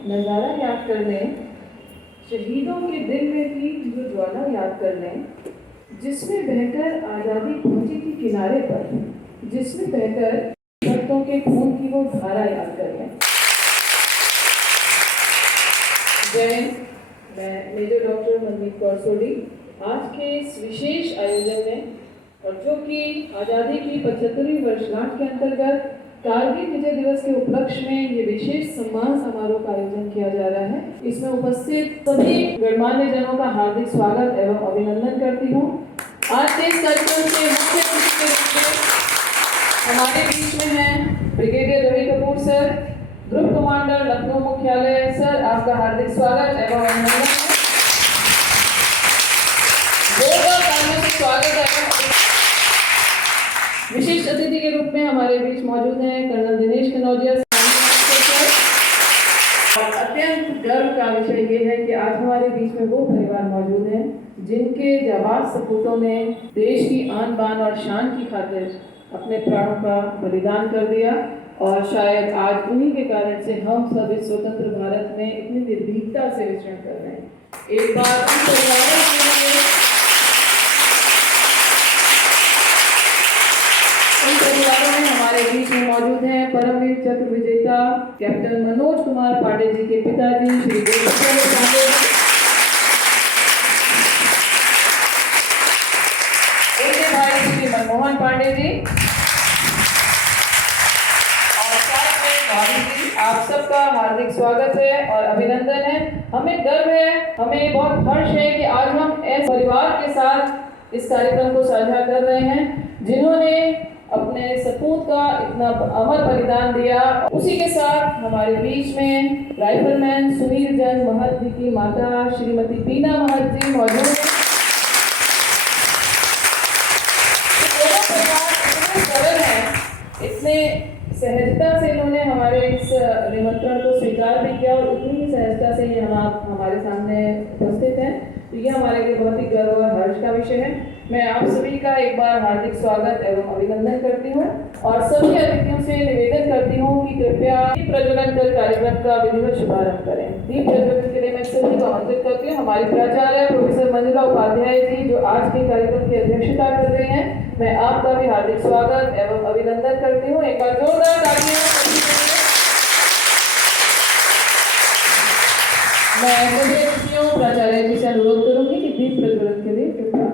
नज़ारा याद कर लें, शहीदों के दिल में थी जो ज्वाला याद कर लें, जिसमें बहकर आज़ादी पहुंची थी किनारे पर, जिसमें बहकर भक्तों के खून की वो धारा याद कर लें। जय, मैं मेजर डॉक्टर मनमीत कौर सोडी आज के इस विशेष आयोजन में, और जो कि आज़ादी की 75वीं वर्षगांठ के अंतर्गत कारगिल विजय दिवस के उपलक्ष्य में ये विशेष सम्मान समारोह का आयोजन किया जा रहा है। इसमें उपस्थित सभी गणमान्य जनों का हार्दिक स्वागत एवं अभिनंदन करती हूँ। आज के इस कार्यक्रम के मुख्य अतिथि के रूप में हमारे बीच में हैं brigadier Ravi Kapoor sir, group commander Lucknow मुख्यालय। सर, आपका हार्दिक स्वागत एवं अभिनंदन है। स्वागत है। विशिष्ट अतिथि के रूप में हमारे बीच मौजूद हैं कर्नल दिनेश कनौजिया। और अत्यंत गर्व का विषय ये है कि आज हमारे बीच में वो परिवार मौजूद हैं जिनके जाबाज सपूतों ने देश की आन बान और शान की खातिर अपने प्राणों का बलिदान कर दिया, और शायद आज उन्हीं के कारण से हम सब इस स्वतंत्र भारत में इतनी निर्भीकता से विचरण कर रहे हैं। एक बार उन परिवारों के लिए हमारे बीच में मौजूद हैं परमवीर चक्र विजेता कैप्टन मनोज कुमार पांडे जी के पिताजी श्री देवेंद्र पांडे, उनके भाई श्री मनमोहन पांडे जी, और साथ में भाभी जी। आप सबका हार्दिक स्वागत है और अभिनंदन है। हमें गर्व है, हमें बहुत हर्ष है कि आज हम ऐसे परिवार के साथ इस कार्यक्रम को साझा कर रहे हैं जिन्होंने अपने सपूत का इतना अमर बलिदान दिया। उसी के साथ हमारे बीच में राइफलमैन सुनील जैन महत जी की माता श्रीमती बीना महत जी मौजूद हैं। दोनों परिवार इतने सरल हैं, इतने सहजता से इन्होंने हमारे इस निमंत्रण को स्वीकार भी किया और उतनी ही सहजता से ये हमारे सामने उपस्थित हैं। तो ये हमारे लिए बहुत ही गर्व और हर्ष का विषय है। मैं आप सभी का एक बार हार्दिक स्वागत एवं अभिनंदन करती हूँ और सभी अतिथियों से निवेदन करती हूँ कि कृपया दीप प्रज्वलन कर कार्यक्रम का विधिवत शुभारंभ करें। दीप प्रज्वलन के लिए मैं सभी को आमंत्रित करती हूँ। हमारी प्राचार्य प्रोफेसर मंजुला उपाध्याय जी जो आज के कार्यक्रम की अध्यक्षता कर रहे हैं, मैं आपका भी हार्दिक स्वागत एवं अभिनंदन करती हूँ। एक बार जोरदार तालियां। मैं सभी अतिथियों प्राचार्य जी से अनुरोध करूंगी कि दीप प्रज्वलन के लिए कृपया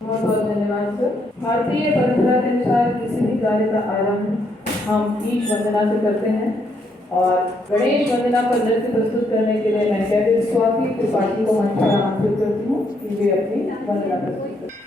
बहुत बहुत धन्यवाद सर। भारतीय परंपरा के अनुसार किसी भी कार्य का आरंभ हम ईश वंदना से करते हैं और गणेश वंदना पर नृत्य प्रस्तुत करने के लिए मैं कैडेट स्वाति त्रिपाठी को मंच पर आमंत्रित करती हूँ कि वे अपनी वंदना प्रस्तुत करें।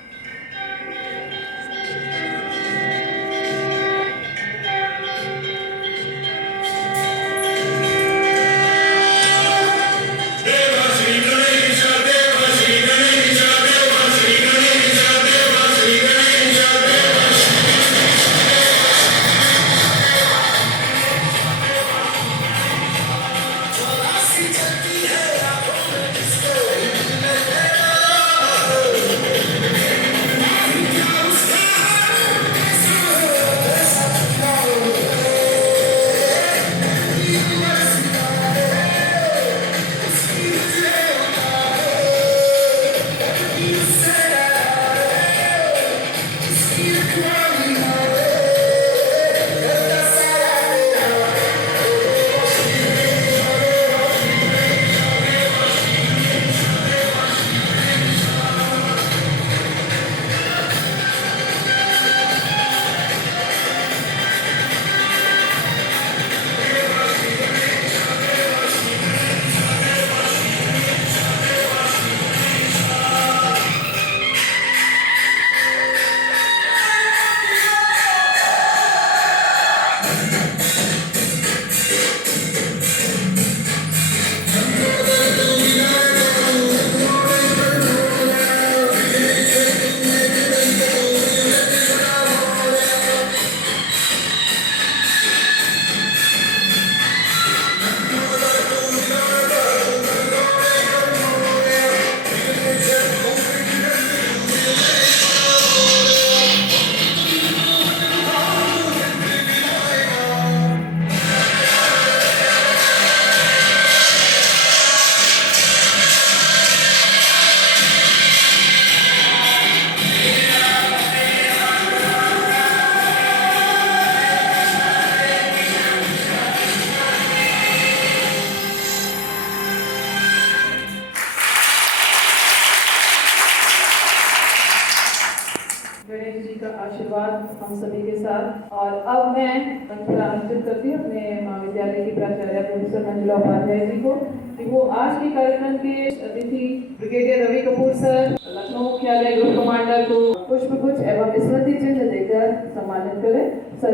आशीर्वाद हम सभी के साथ। और अब मैं मंच पर आमंत्रित करती हूँ अपने महाविद्यालय की प्राचार्य प्रोफेसर मंजुला उपाध्याय जी को कि वो आज के कार्यक्रम के अतिथि ब्रिगेडियर रवि कपूर सर, लखनऊ मुख्यालय ग्रुप कमांडर को पुष्पगुच्छ एवं स्मृति चिन्ह देकर सम्मानित करें। सर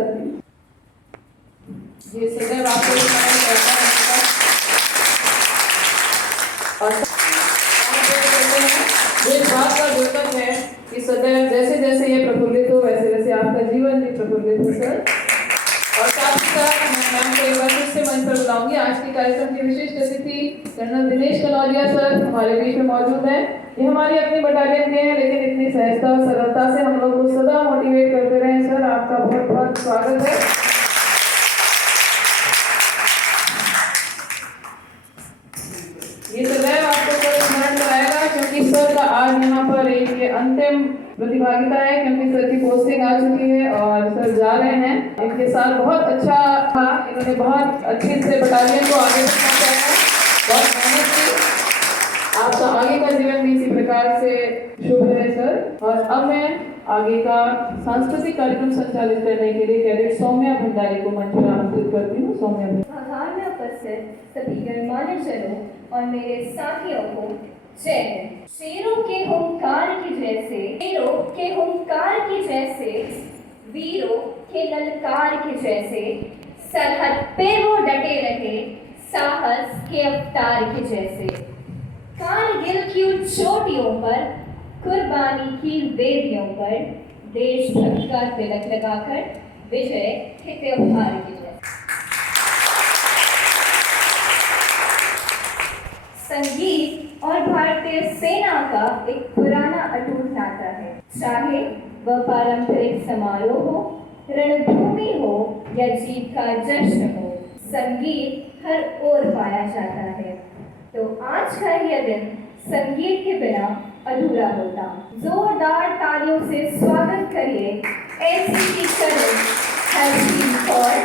ये सदैव आपको ये इस बात का द्योतक है कि सदैव जैसे जैसे ये प्रफुल्लित हो वैसे वैसे आपका जीवन भी प्रफुल्लित हो सर। और साथ ही साथ मैं मैम को एक बार फिर से मंच पर बुलाऊंगी। आज के कार्यक्रम के विशिष्ट अतिथि कर्नल दिनेश कनौजिया सर हमारे बीच में मौजूद हैं। ये हमारी अपनी बटालियन के हैं, लेकिन इतनी सहजता और सरलता से हम लोग को सदा मोटिवेट करते रहे सर। आपका बहुत बहुत स्वागत है। ये सदैव आपको स्मरण कराएगा क्योंकि सर का आज यहाँ पर एक ये अंतिम प्रतिभागिता है, क्योंकि सर की पोस्टिंग आ चुकी है और सर जा रहे हैं। इनके साथ बहुत अच्छा था, इन्होंने बहुत अच्छे से बटालियन को आगे तक पहुंचाया, बहुत मेहनत की। आपका आगे का जीवन भी इसी प्रकार से शुभ है सर। और अब मैं आगे का सांस्कृतिक कार्यक्रम संचालित करने के लिए कैडेट सौम्या भंडारी को मंच पर आमंत्रित करती हूँ। सौम्या में उपस्थित सभी गणमान्य जनों और मेरे साथियों को जय हिंद। शेरों के हुंकार की जैसे, शेरों के हुंकार की जैसे, वीरों के ललकार के जैसे, सरहद पे वो डटे रहे साहस के अवतार के जैसे। कारगिल की उन चोटियों पर, कुर्बानी की वेदियों पर, देशभक्त का तिलक लगाकर विजय के त्योहार के जैसे। संगीत और भारतीय सेना का एक पुराना अटूट नाता है। चाहे वह पारंपरिक समारोह हो, रणभूमि हो या जीत का जश्न हो, संगीत हर ओर पाया जाता है। तो आज का यह दिन संगीत के बिना अधूरा होता। जोरदार तालियों से स्वागत करिए एनसीसी कर्नल हरजीत कौर,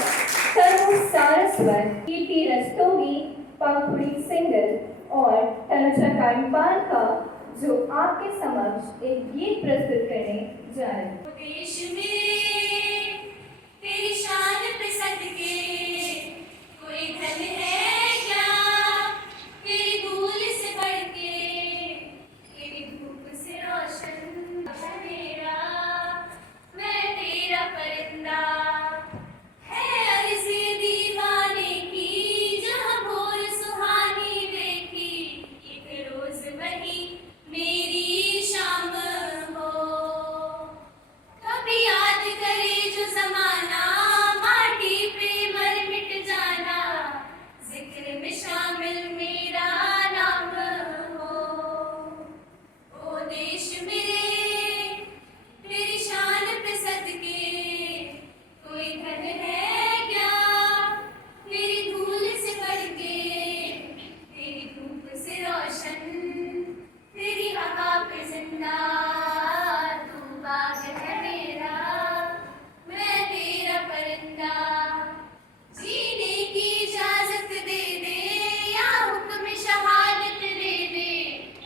तनु सारस्वत, कीर्ति रस्तोगी, पंखुड़ी सिंगल और तनुजा कांडपाल का, जो आपके समक्ष एक गीत प्रस्तुत करने जा रहे हैं। देश में तेरी शान पे सदके कोई धन है क्या, तेरी धूल से बढ़ के, तेरी धूप से रोशन है मेरा, मैं तेरा परिंदा। है अर्ज़ी दीवाने की जहाँ भोर सुहानी देखी, एक रोज वही मेरी शाम हो। कभी याद करे जो ज़माना, माटी पे मर मिट जाना, जिक्र में शामिल मेरा नाम हो। ओ देश मेरे तेरी शान पे सदके कोई धन है क्या, तेरी धूल से बढ़ के, तेरी धूप से रोशन, तेरी हवा पे जिंदा, तू बाग है मेरा, मैं तेरा परिंदा। जीने की इजाजत दे दे या हुक्म शहादत दे दे,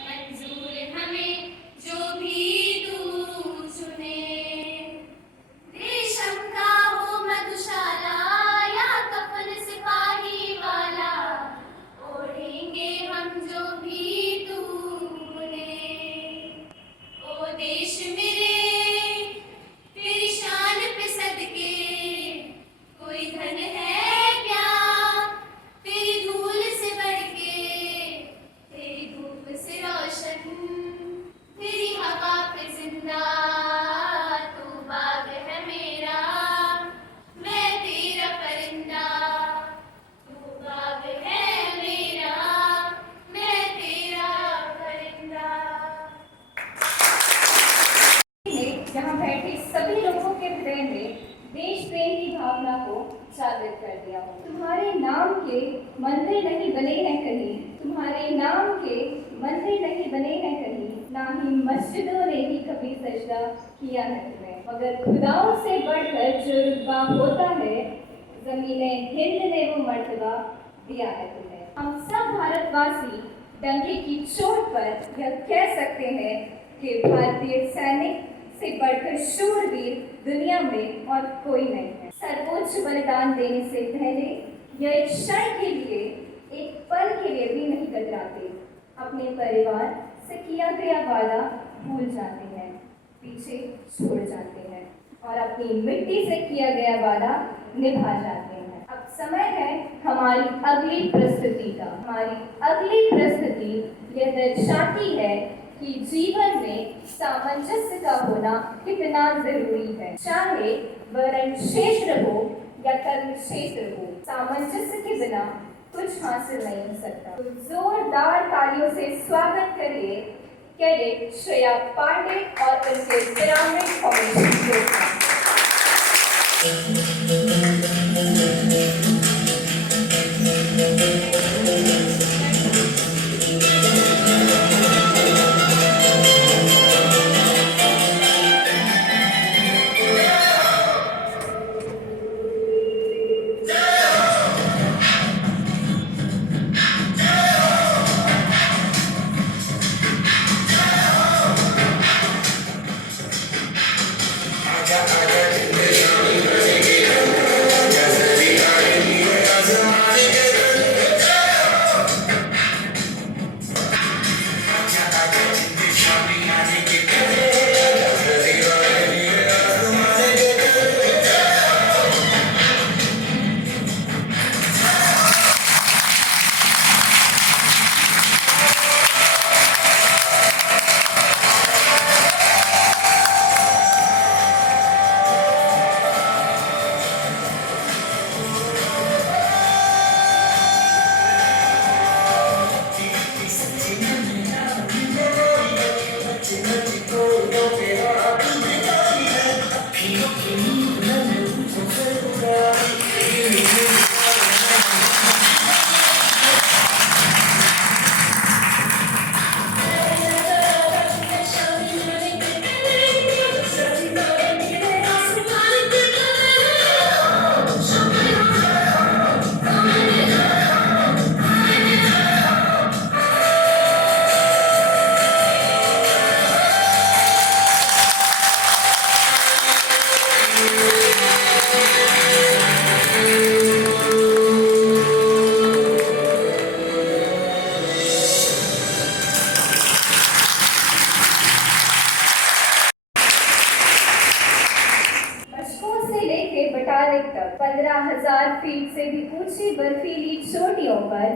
मंजूर हमें जो भी तू चुने। रेशम का हो मधुशाला या कफन सिपाही वाला, ओढ़ेंगे हम जो भी तू बुने। ओ देश मेरे तेरी शान पे सदके कोई धन है क्या, तेरी धूल से बढ़ के, तेरी धूप से रोशन, तेरी हवा पे जिंदा, तू बाग है मेरा, मैं तेरा परिंदा। तू बाग है मेरा, मैं तेरा परिंदा। यहाँ बैठे सभी लोगों के हृदय में देश प्रेम की भावना को जागृत कर दिया। तुम्हारे नाम के मंदिर नहीं बने हैं कहीं, तुम्हारे नाम के मंदिर नहीं बने हैं कहीं, ना ही मस्जिदों ने ही कभी सजदा किया है तुम्हें, मगर खुदाओं से बढ़कर जो रुतबा होता है, ज़मीने हिंद ने वो मर्तबा दिया है तुम्हें। हम सब भारतवासी डंके की चोट पर यह कह सकते हैं कि भारतीय सैनिक से बढ़कर शूरवीर दुनिया में और कोई नहीं है। सर्वोच्च बलिदान देने से पहले यह एक क्षण के लिए, एक पल के लिए भी नहीं कतराते। अपने परिवार से किया गया वादा भूल जाते हैं, पीछे छोड़ जाते हैं और अपनी मिट्टी से किया गया वादा निभा जाते हैं। अब समय है हमारी अगली प्रस्तुति का। हमारी अगली प्रस्तुति यह दर्शाती है कि जीवन में सामंजस्य का होना कितना जरूरी है। चाहे वह रण क्षेत्र हो या कर्म क्षेत्र हो, सामंजस्य के बिना कुछ हासिल नहीं हो सकता। तो जोरदार तालियों से स्वागत करिए कैडेट श्रेया पांडे और उनके पिरामिड फॉर्मेशन ग्रुप का। बटालिक तक 15,000 फीट से भी ऊंची बर्फीली चोटियों पर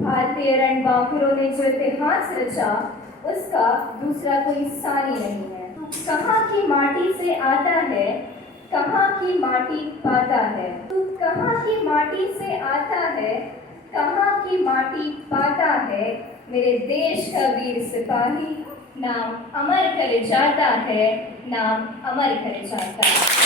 भारतीय रणबांकुरों ने जो इतिहास रचा, उसका दूसरा कोई सानी नहीं है। कहाँ की माटी से आता है, कहाँ की माटी पाता है। तू कहाँ की माटी से आता है, कहाँ की माटी पाता है। मेरे देश का वीर सिपाही नाम अमर कर जाता है, नाम अमर कर जाता है।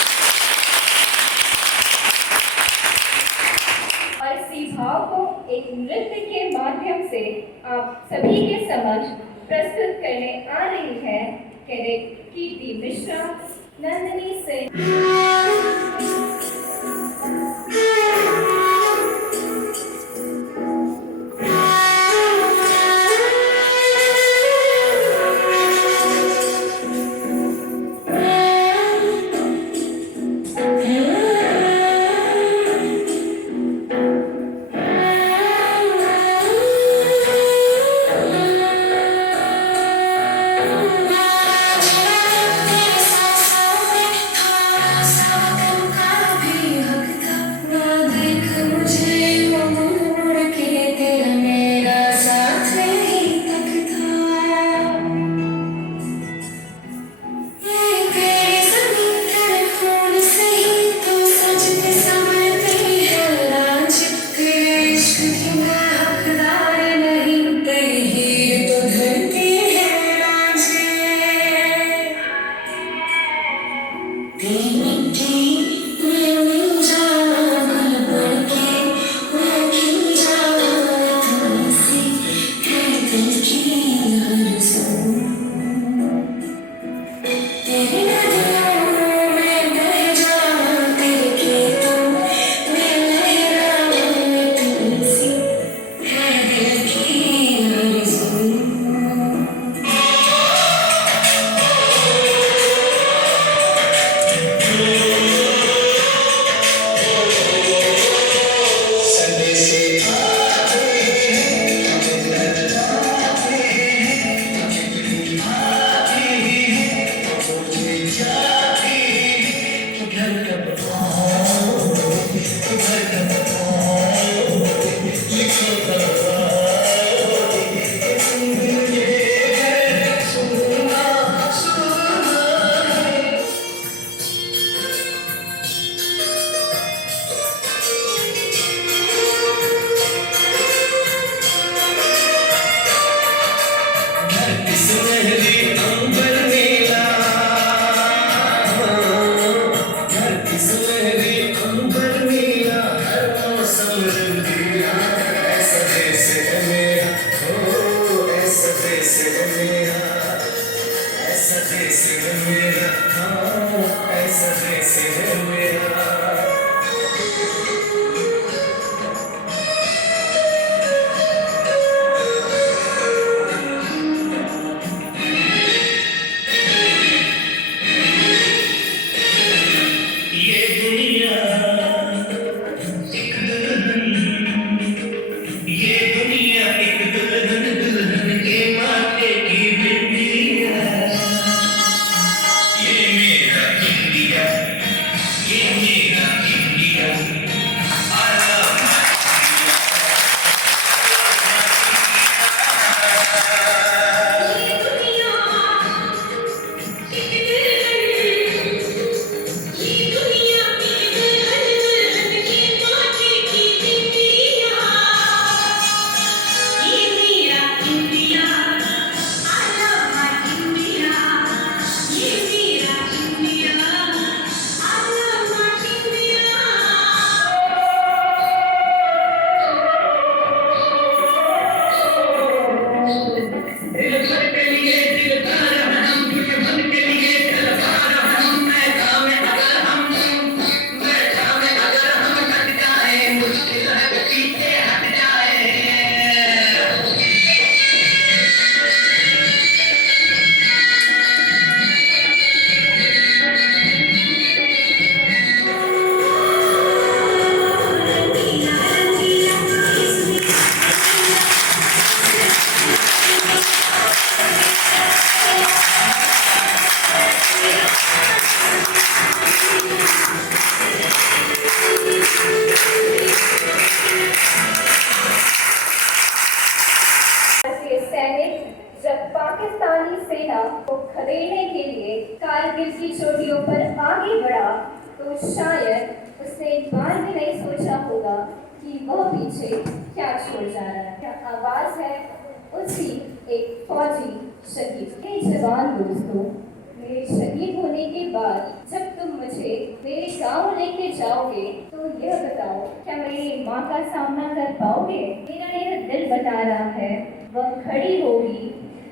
और इसी भाव को एक नृत्य के माध्यम से आप सभी के समक्ष प्रस्तुत करने आ रही है कैडेट कीर्ति मिश्रा, नंदिनी सिंह। Come ऐसा देश है मेरा, हाँ ऐसा देश है मेरा। ये दुनिया एक दुल्हन, ये दुनिया एक दुल्हन, दुल्हन के माथे की बिंदिया। ये मेरा इंडिया, ये मेरा इंडिया। भारतीय सैनिक जब पाकिस्तानी सेना को खदेड़ने के लिए कारगिल की चोटियों पर आगे बढ़ा तो शायद उसने एक बार भी नहीं सोचा होगा कि वह पीछे क्या छोड़ जा रहा है। क्या आवाज है उसी एक फौजी शहीद के। जवान दोस्तों, मेरे शहीद होने के बाद जब तुम मुझे मेरे गांव लेके जाओगे तो यह बताओ, क्या मेरी माँ का सामना कर पाओगे? मेरा यह दिल बता रहा है, वह खड़ी होगी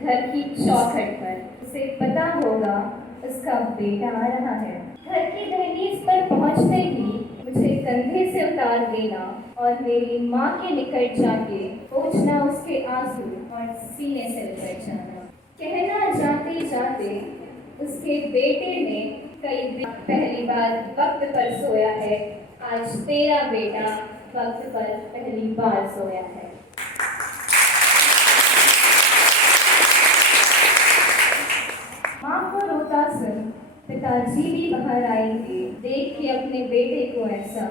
घर की चौखट पर, उसे पता होगा उसका बेटा आ रहा है। घर की दहलीज पर पहुंचते ही मुझे कंधे से उतार देना और मेरी माँ के निकट जाके पोंछना उसके आंसू और सीने से उतर जाना। कहना जाते जाते उसके बेटे ने कई दिन पहली बार वक्त पर सोया है, आज तेरा बेटा वक्त पर पहली बार सोया है। माँ को रोता सुन पिताजी भी बाहर आएंगे, देख के अपने बेटे को ऐसा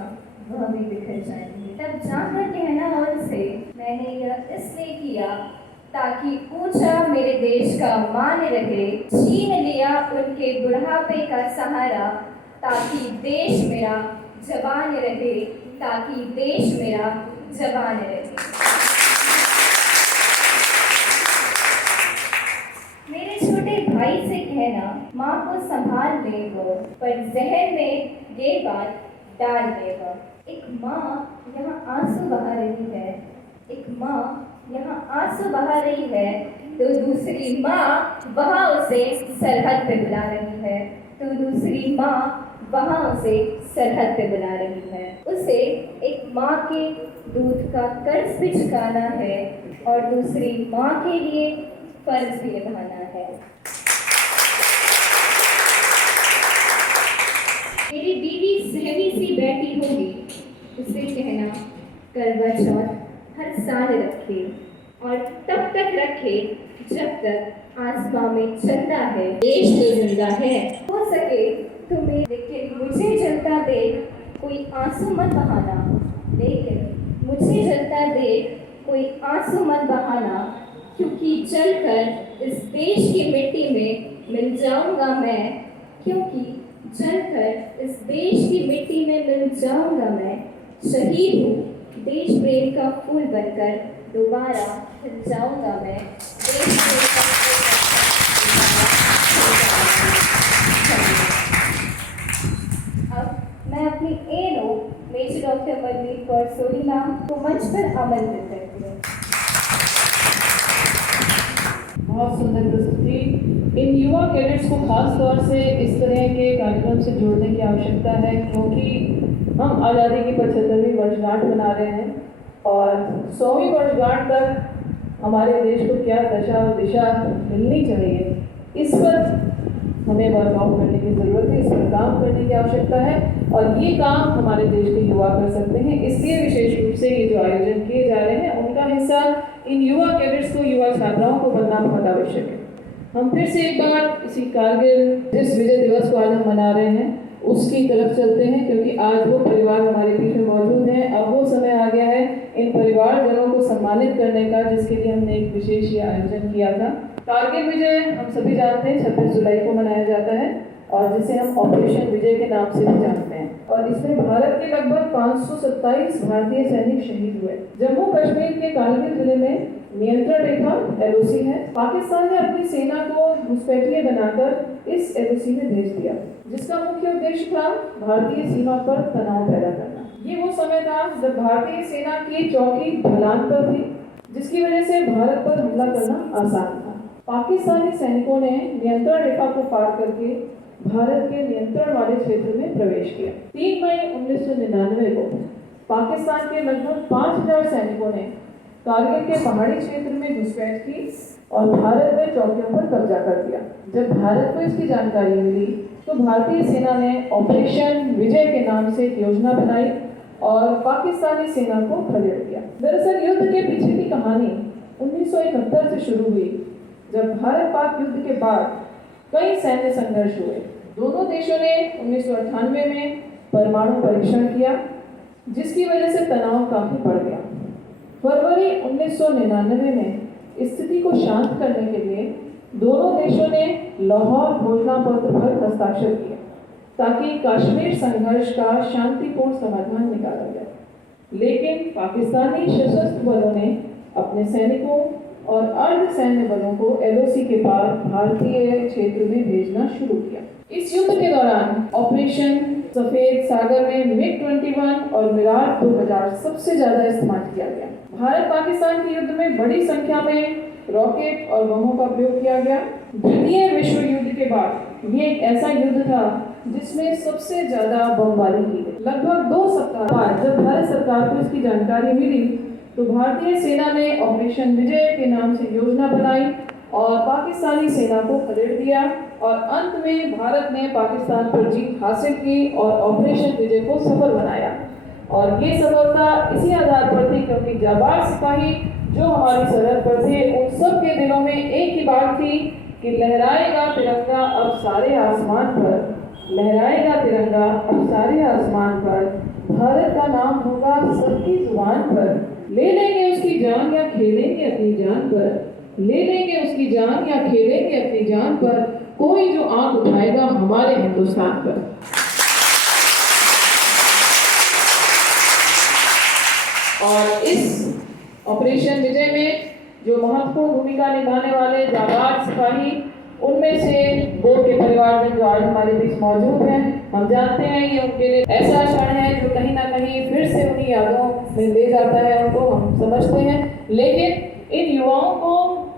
वह भी बिखर जाएंगे। तब जाकर कहना उनसे, मैंने यह इसलिए किया ताकि ऊंचा मेरे देश का मान रहे, छीन लिया उनके बुढ़ापे का सहारा, ताकि देश मेरा जवान रहे, ताकि देश मेरा जवान रहे। मेरे छोटे भाई से कहना, माँ को संभाल ले वो, पर जहन में ये बात डाल ले वो। एक माँ यहाँ आंसू बहा रही है, एक माँ यहाँ आंसू बहा रही है, तो दूसरी माँ वहाँ उसे सरहद पे बुला रही है, तो दूसरी माँ वहाँ उसे सरहद पे बुला रही है। उसे एक माँ के दूध का कर्ज भी चुकाना है और दूसरी माँ के लिए फर्ज भी निभाना है। मेरी बीवी सहमी सी बैठी होगी, उसे कहना करवा चौथ हर साल रखे और तब तक रखे जब तक आसमां में चंदा है, देश तो जिंदा है। हो सके तुम्हें, लेकिन मुझे जलता देख कोई आंसू मत बहाना, लेकिन मुझे जलता देख कोई आंसू मत बहाना, क्योंकि जलकर इस देश की मिट्टी में मिल जाऊंगा मैं, क्योंकि जलकर इस देश की मिट्टी में मिल जाऊंगा मैं। शहीद हूँ देश प्रेम का फूल बनकर, दोबारा खिल जाऊंगा मैं। देश प्रेम का फूल बनकर। अब मैं अपनी एनो मेजर डॉक्टर मनमीत कौर सोनीना को मंच पर आमंत्रित करती हूँ। बहुत सुंदर प्रस्तुति। इन युवा कैडेट्स को खास तौर से इस तरह के कार्यक्रम से जोड़ने की आवश्यकता है, क्योंकि हम आज़ादी की 75वीं वर्षगांठ मना रहे हैं और 100वीं वर्षगांठ तक हमारे देश को क्या दशा और दिशा मिलनी चाहिए, इस पर हमें वर्कआउट करने की ज़रूरत है, इस पर काम करने की आवश्यकता है और ये काम हमारे देश के युवा कर सकते हैं। इसलिए विशेष रूप से ये जो आयोजन किए जा रहे हैं उनका हिस्सा इन युवा कैडेट्स को, युवा छात्राओं को बनना बहुत आवश्यक है। हम फिर से एक बार इसी कारगिल जिस विजय दिवस को आज हम मना रहे हैं उसकी तरफ चलते हैं, क्योंकि आज वो परिवार हमारे बीच में मौजूद हैं। अब वो समय आ गया है इन परिवारजनों को सम्मानित करने का, जिसके लिए हमने एक विशेष ये आयोजन किया था। कारगिल विजय हम सभी जानते हैं 26 जुलाई को मनाया जाता है और जिसे हम ऑपरेशन विजय के नाम से भी जानते हैं, और इसमें भारत के लगभग 527 भारतीय सैनिक शहीद हुए। जम्मू कश्मीर के कारगिल जिले में नियंत्रण रेखा LOC है। पाकिस्तान ने अपनी सेना को घुसपैठिए बनाकर इस LOC में भेज दिया, जिसका मुख्य उद्देश्य था भारतीय सीमा पर तनाव पैदा करना। ये वो समय था जब भारतीय सेना की चौकी ढलान पर थी, जिसकी वजह से भारत पर हमला करना आसान था। पाकिस्तानी सैनिकों ने नियंत्रण रेखा को पार करके भारत के नियंत्रण वाले क्षेत्र में प्रवेश किया। 3 मई 1999 को पाकिस्तान के लगभग 5000 सैनिकों ने कारगिल के पहाड़ी क्षेत्र में घुसपैठ की और भारत में चौकियों पर कब्जा कर दिया। जब भारत को इसकी जानकारी मिली तो भारतीय सेना ने ऑपरेशन विजय के नाम से एक योजना बनाई और पाकिस्तानी सेना को खदेड़ दिया। दरअसल युद्ध के पीछे की कहानी 1971 से शुरू हुई, जब भारत पाक युद्ध के बाद कई सैन्य संघर्ष हुए। दोनों देशों ने 1998 में परमाणु परीक्षण किया, जिसकी वजह से तनाव काफी बढ़ गया। फरवरी 1999 में स्थिति को शांत करने के लिए दोनों देशों ने लाहौर घोषणा पत्र पर हस्ताक्षर किए, ताकि कश्मीर संघर्ष का शांतिपूर्ण समाधान निकाला जाए। लेकिन पाकिस्तानी सशस्त्र बलों ने अपने सैनिकों और अर्ध सैन्य बलों को LOC के पार भारतीय क्षेत्र में भेजना शुरू किया। इस युद्ध के दौरान ऑपरेशन सफेद सागर में MiG-21 और मिराज 2000 सबसे ज्यादा इस्तेमाल किया गया। भारत पाकिस्तान के युद्ध में बड़ी संख्या में रॉकेट और बमों का प्रयोग किया गया। द्वितीय विश्व युद्ध के बाद ये एक ऐसा युद्ध था जिसमें सबसे ज्यादा बमबारी की गई। लगभग 2 सप्ताह बाद जब भारत सरकार को इसकी जानकारी मिली तो भारतीय सेना ने ऑपरेशन विजय के नाम से योजना बनाई और पाकिस्तानी सेना को खदेड़ दिया और अंत में भारत ने पाकिस्तान पर जीत हासिल की और ऑपरेशन विजय को सफल बनाया। और ये सफलता इसी आधार पर थी क्योंकि जाबाज सिपाही जो हमारी सरहद पर थे, उन सब के दिलों में एक ही बात थी कि लहराएगा तिरंगा अब सारे आसमान पर, लहराएगा तिरंगा अब सारे आसमान पर, भारत का नाम होगा सबकी जुबान पर, ले लेंगे उसकी जान या खेलेंगे अपनी जान पर, ले लेंगे उसकी जान या खेलेंगे अपनी जान पर, कोई जो आंख उठाएगा हमारे हिंदुस्तान पर। और इस ऑपरेशन विजय में जो महत्वपूर्ण भूमिका निभाने वाले जाबाज सिपाही, उनमें से 2 के परिवार जो आज हमारे बीच मौजूद हैं, हम जानते हैं ये उनके लिए ऐसा क्षण है जो कहीं ना कहीं फिर से उन्हीं यादों में ले जाता है, उनको हम समझते हैं। लेकिन इन युवाओं को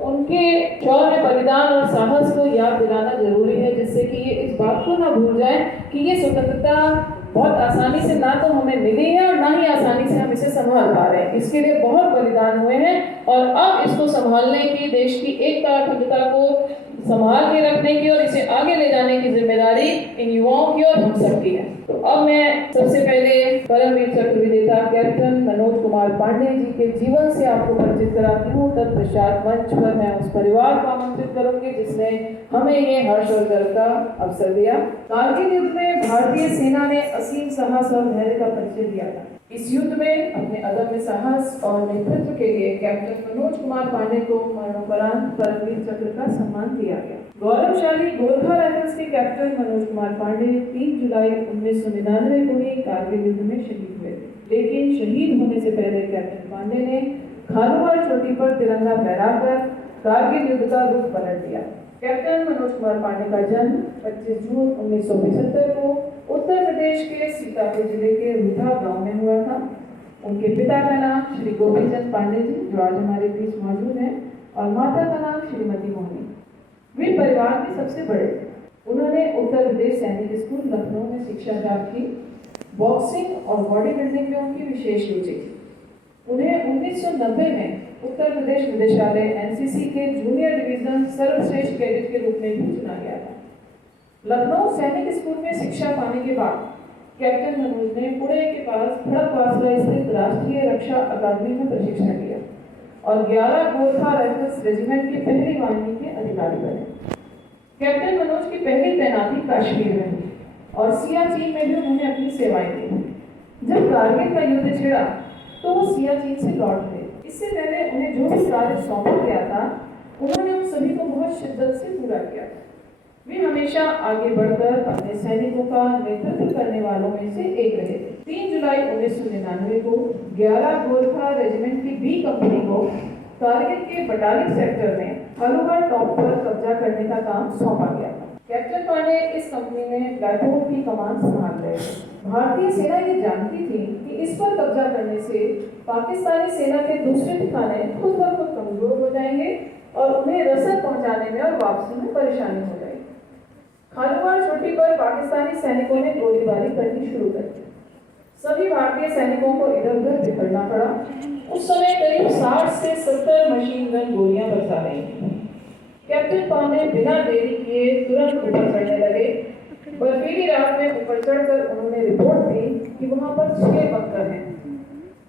उनके शौर्य, बलिदान और साहस को याद दिलाना जरूरी है, जिससे कि ये इस बात को ना भूल जाए कि ये स्वतंत्रता बहुत आसानी से ना तो हमें मिली है और ना ही आसानी से हम इसे संभाल पा रहे हैं। इसके लिए बहुत बलिदान हुए हैं और अब इसको संभालने की, देश की एकता अखंडता को संभाल के रखने की और इसे आगे ले जाने की जिम्मेदारी इन युवाओं की और हम सबकी है। तो अब मैं सबसे पहले परमवीर चक्र विजेता कैप्टन मनोज कुमार पांडे जी के जीवन से आपको परिचित कराती हूँ। तत्पश्चात मंच पर मैं उस परिवार को आमंत्रित करूंगी जिसने हमें ये हर्ष और गर्व का अवसर दिया। कारगिल युद्ध में भारतीय सेना ने असीम साहस और धैर्य का परिचय दिया था। इस युद्ध में अपने अदम्य साहस और नेतृत्व के लिए कैप्टन मनोज कुमार पांडे को मरणोपरांत परमवीर चक्र का सम्मान दिया गया। गौरवशाली गोरखा राइफल्स के कैप्टन मनोज कुमार पांडे 3 जुलाई 1999 को ही कारगिल युद्ध में शहीद हुए थे। लेकिन शहीद होने से पहले कैप्टन पांडे ने खालूवाड़ चोटी पर तिरंगा फहराकर कारगिल युद्ध का रुख पलट दिया। कैप्टन मनोज कुमार पांडे का जन्म 25 जून 1975 को उत्तर प्रदेश के सीतापुर जिले के रूधा गांव में हुआ था। उनके पिता का नाम श्री गोपीचंद पांडे जी, जो आज हमारे बीच मौजूद हैं, और माता का नाम श्रीमती मोहनी। वे परिवार के सबसे बड़े थे। उन्होंने उत्तर प्रदेश सैनिक स्कूल लखनऊ में शिक्षा प्राप्त की। बॉक्सिंग और बॉडी बिल्डिंग में उनकी विशेष रुचि थी। उन्हें 1990 में उत्तर प्रदेश निदेशालय एनसीसी के जूनियर डिवीजन सर्वश्रेष्ठ कैडेट के रूप में भी चुना गया था। लखनऊ सैनिक स्कूल में शिक्षा पाने के बाद कैप्टन मनोज ने पुणे के पास खड़गवासला स्थित राष्ट्रीय रक्षा अकादमी में प्रशिक्षण लिया और 11 गोरखा राइफल्स रेजिमेंट की पहली वाहिनी के अधिकारी बने। कैप्टन मनोज की पहली तैनाती कश्मीर में हुई और सियाचिन में भी उन्होंने अपनी सेवाएं दी। जब कारगिल का युद्ध छिड़ा तो वो सियाचिन से लौट गए। इससे पहले उन्हें जो भी कार्य सौंपा गया था उन्होंने उन सभी को बहुत शिद्दत से पूरा किया था। वे हमेशा आगे बढ़कर अपने सैनिकों का नेतृत्व करने वालों में से एक रहे थे। 3 जुलाई 1999 को 11 गोरखा रेजिमेंट की बी कंपनी को कारगिल के बटालिक सेक्टर में हलुआ टॉप पर कब्जा करने का काम सौंपा गया था। कैप्टन पांडे इस कंपनी में प्लेटून की कमान संभाल रहे थे। भारतीय सेना ये जानती थी कि इस पर कब्जा करने से पाकिस्तानी सेना के दूसरे ठिकाने खुद ब खुद कमजोर हो जाएंगे और उन्हें रसद पहुंचाने में और वापसी में परेशानी हो जाएगी। खालूवाड़ चोटी पर पाकिस्तानी सैनिकों ने गोलीबारी करनी शुरू कर दी। सभी भारतीय सैनिकों को इधर उधर बिखरना पड़ा। उस समय करीब 60 से 70 मशीन गन गोलियां बरसा रही थी। कैप्टन पांडे बिना देरी किए तुरंत ऊपर चढ़ने लगे। बर्फीली रात में ऊपर चढ़कर उन्होंने रिपोर्ट दी कि वहां पर 6 बंकर हैं।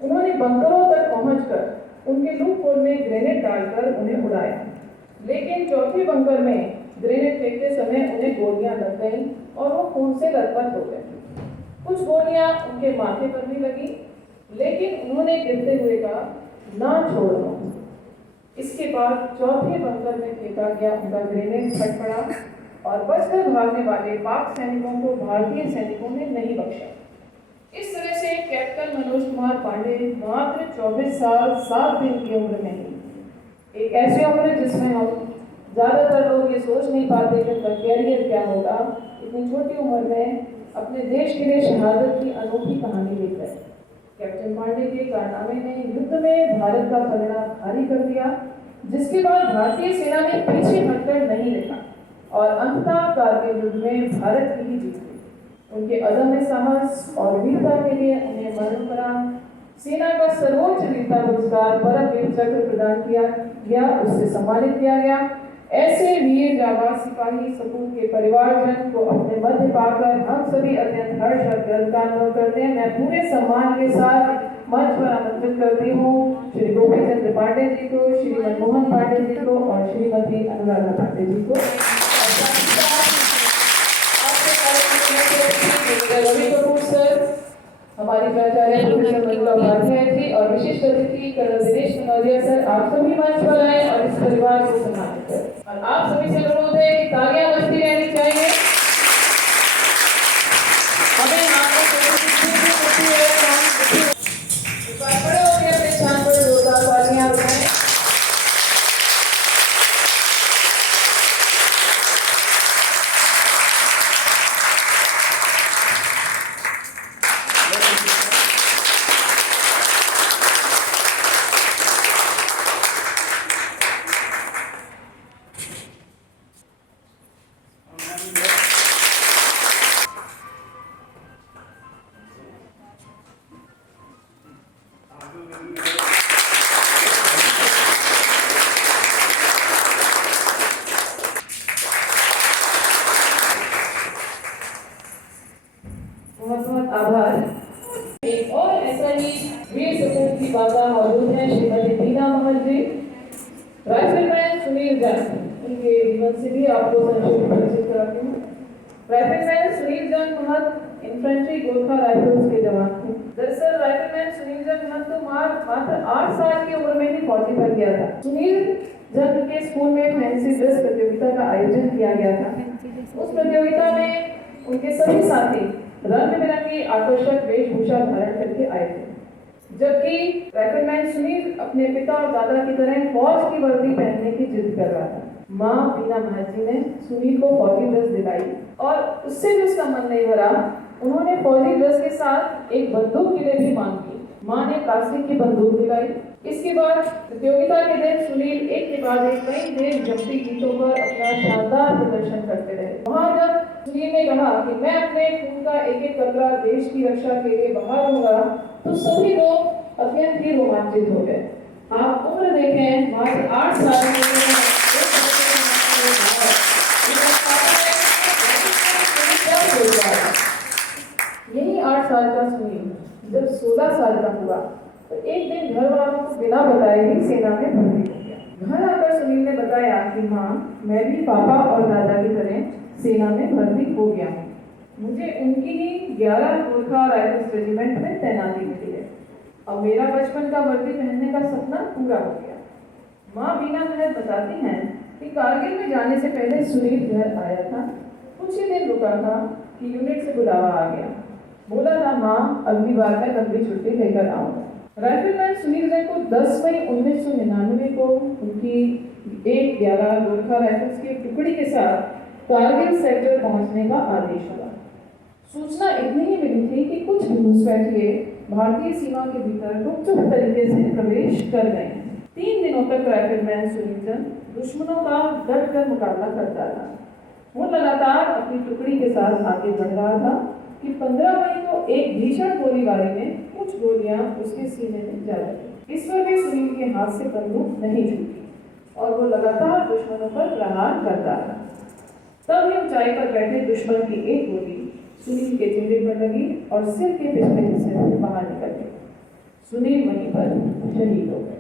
उन्होंने बंकरों तक पहुंचकर उनके लूप होल में ग्रेनेड डालकर उन्हें उड़ाया, लेकिन चौथे बंकर में ग्रेनेड फेंकते समय उन्हें गोलियां लग गईं और वो खून से लथपथ हो गए। कुछ गोलियां उनके माथे पर भी लगी, लेकिन उन्होंने गिरते हुए कहा, ना छोड़ो। इसके बाद चौथे बंकर में फेंका गया उनका ग्रेनेड फट पड़ा और बचकर भागने वाले पाक सैनिकों को भारतीय सैनिकों ने नहीं बख्शा। इस तरह से कैप्टन मनोज कुमार पांडे मात्र 24 साल 7 दिन की उम्र में ही, एक ऐसी उम्र जिसमें हम ज़्यादातर लोग ये सोच नहीं पाते कि उनका कैरियर क्या होगा, इतनी छोटी उम्र में अपने देश के लिए शहादत की अनोखी कहानी लिख रहे। कैप्टन पांडे के कारनामे ने युद्ध में भारत का पलड़ा भारी कर दिया, जिसके बाद भारतीय सेना ने पीछे हटकर नहीं देखा और अंततः कारगिल युद्ध में भारत की ही जीत हुई। उनके अदम्य साहस और वीरता के लिए उन्हें मरणोपरांत सेना का सर्वोच्च वीरता पुरस्कार परमवीर चक्र प्रदान किया गया, उससे सम्मानित किया गया। ऐसे वीर जाबाज सिपाही सपूत के परिवारजन को अपने मध्य पाकर हम सभी अत्यंत हर्ष और गर्व का अनुभव करते हैं। मैं पूरे सम्मान के साथ मंच पर आमंत्रित करती हूँ श्री गोपी चंद्र पांडे जी को, श्री मनमोहन पांडे जी को और श्रीमती अनुराधा पांडे जी को। रवि कपूर सर, हमारी प्राचार्य प्रोफेसर मंजुला उपाध्याय जी और विशिष्ट अतिथि कर्नल दिनेश मनोरिया सर, आप सभी मंच पर आए और इस परिवार को सम्मानित करें। और आप सभी से अनुरोध है कि तालियां बजती रहनी चाहिए। हमें खड़े होकर अपने स्थान पर जोरदार तालियां बजाएं। बहुत बहुत आभार। एक और ऐसा ही वीर सपूत की बाबा मौजूद है, श्रीमती बीना महल जी। राइफलमैन सुनील जैन, उनके जीवन से भी आपको संक्षिप्त परिचित कराती हूँ। राइफलमैन सुनील जैन महत इन्फेंट्री गोरखा राइफल्स के जवान थे। दरअसल राइफलमैन सुनील जैन महत तो मात्र 8 साल की उम्र में ही फौजी बन गया था। सुनील जैन के स्कूल में फैंसी ड्रेस प्रतियोगिता का आयोजन किया गया था। उस प्रतियोगिता में उनके सभी साथी रंग बिरंगी आकर्षक वेशभूषा धारण करके आए थे, जबकि राइफलमैन सुनील अपने पिता और दादा की तरह फौज की वर्दी पहनने की जिद कर रहा था। माँ बीना महल जी ने सुनील को फौजी ड्रेस दिलाई और उससे भी उसका मन नहीं भरा। उन्होंने फौजी ड्रेस के साथ एक बंदूक के लिए भी मांग की। माँ ने प्लास्टिक की बंदूक दिलाई इसके बाद प्रतियोगिता के दिन सुनील एक के बाद एक कई देशभक्ति गीतों पर अपना शानदार प्रदर्शन करते रहे। वहां जब सुनील ने कहा कि मैं अपने खून का एक एक कतरा देश की रक्षा के लिए बहा दूंगा, तो सभी लोग अत्यंत ही रोमांचित हो गए। आप उम्र देखें, मात्र 8 साल में यही 8 साल का सुनील जब 16 साल का हुआ तो एक दिन घर वालों को बिना बताए ही सेना में भर्ती हो गया। घर आकर सुनील ने बताया कि माँ, मैं भी पापा और दादा की तरह सेना में भर्ती हो गया हूँ। मुझे उनकी ही 11 गोरखा राइफल्स रेजिमेंट में तैनाती मिली है। अब मेरा बचपन का वर्दी पहनने का सपना पूरा हो गया। माँ बीना महत बताती हैं कि कारगिल में जाने से पहले सुनील घर आया था। कुछ ही दिन रुका था कि यूनिट से बुलावा आ गया। बोला था, माँ अगली बार मैं लंबी छुट्टी लेकर आऊँगा। राइफलमैन सुनील जैन को 10 मई 1999 को उनकी 1-11 गोरखा राइफल्स की टुकड़ी के साथ कारगिल सेक्टर पहुंचने का आदेश हुआ। सूचना इतनी ही मिली थी कि कुछ घुसपैठिए भारतीय सीमा के भीतर गुपचुप तरीके से प्रवेश कर गए। 3 दिनों तक राइफलमैन सुनील जैन दुश्मनों का डट कर मुकाबला करता था। वो लगातार अपनी टुकड़ी के साथ आगे बढ़ रहा था कि 15 मई को एक भीषण गोलीबारी में कुछ गोलियां उसके सीने में जा लगी। इस पर भी सुनील के हाथ से बंदूक नहीं छूटी और वो लगातार दुश्मनों पर प्रहार करता रहा। तब ही ऊंचाई पर बैठे दुश्मन की एक गोली सुनील के चेहरे पर लगी और सिर के पिछले हिस्से से बाहर निकल गई। सुनील वहीं पर शहीद हो गए।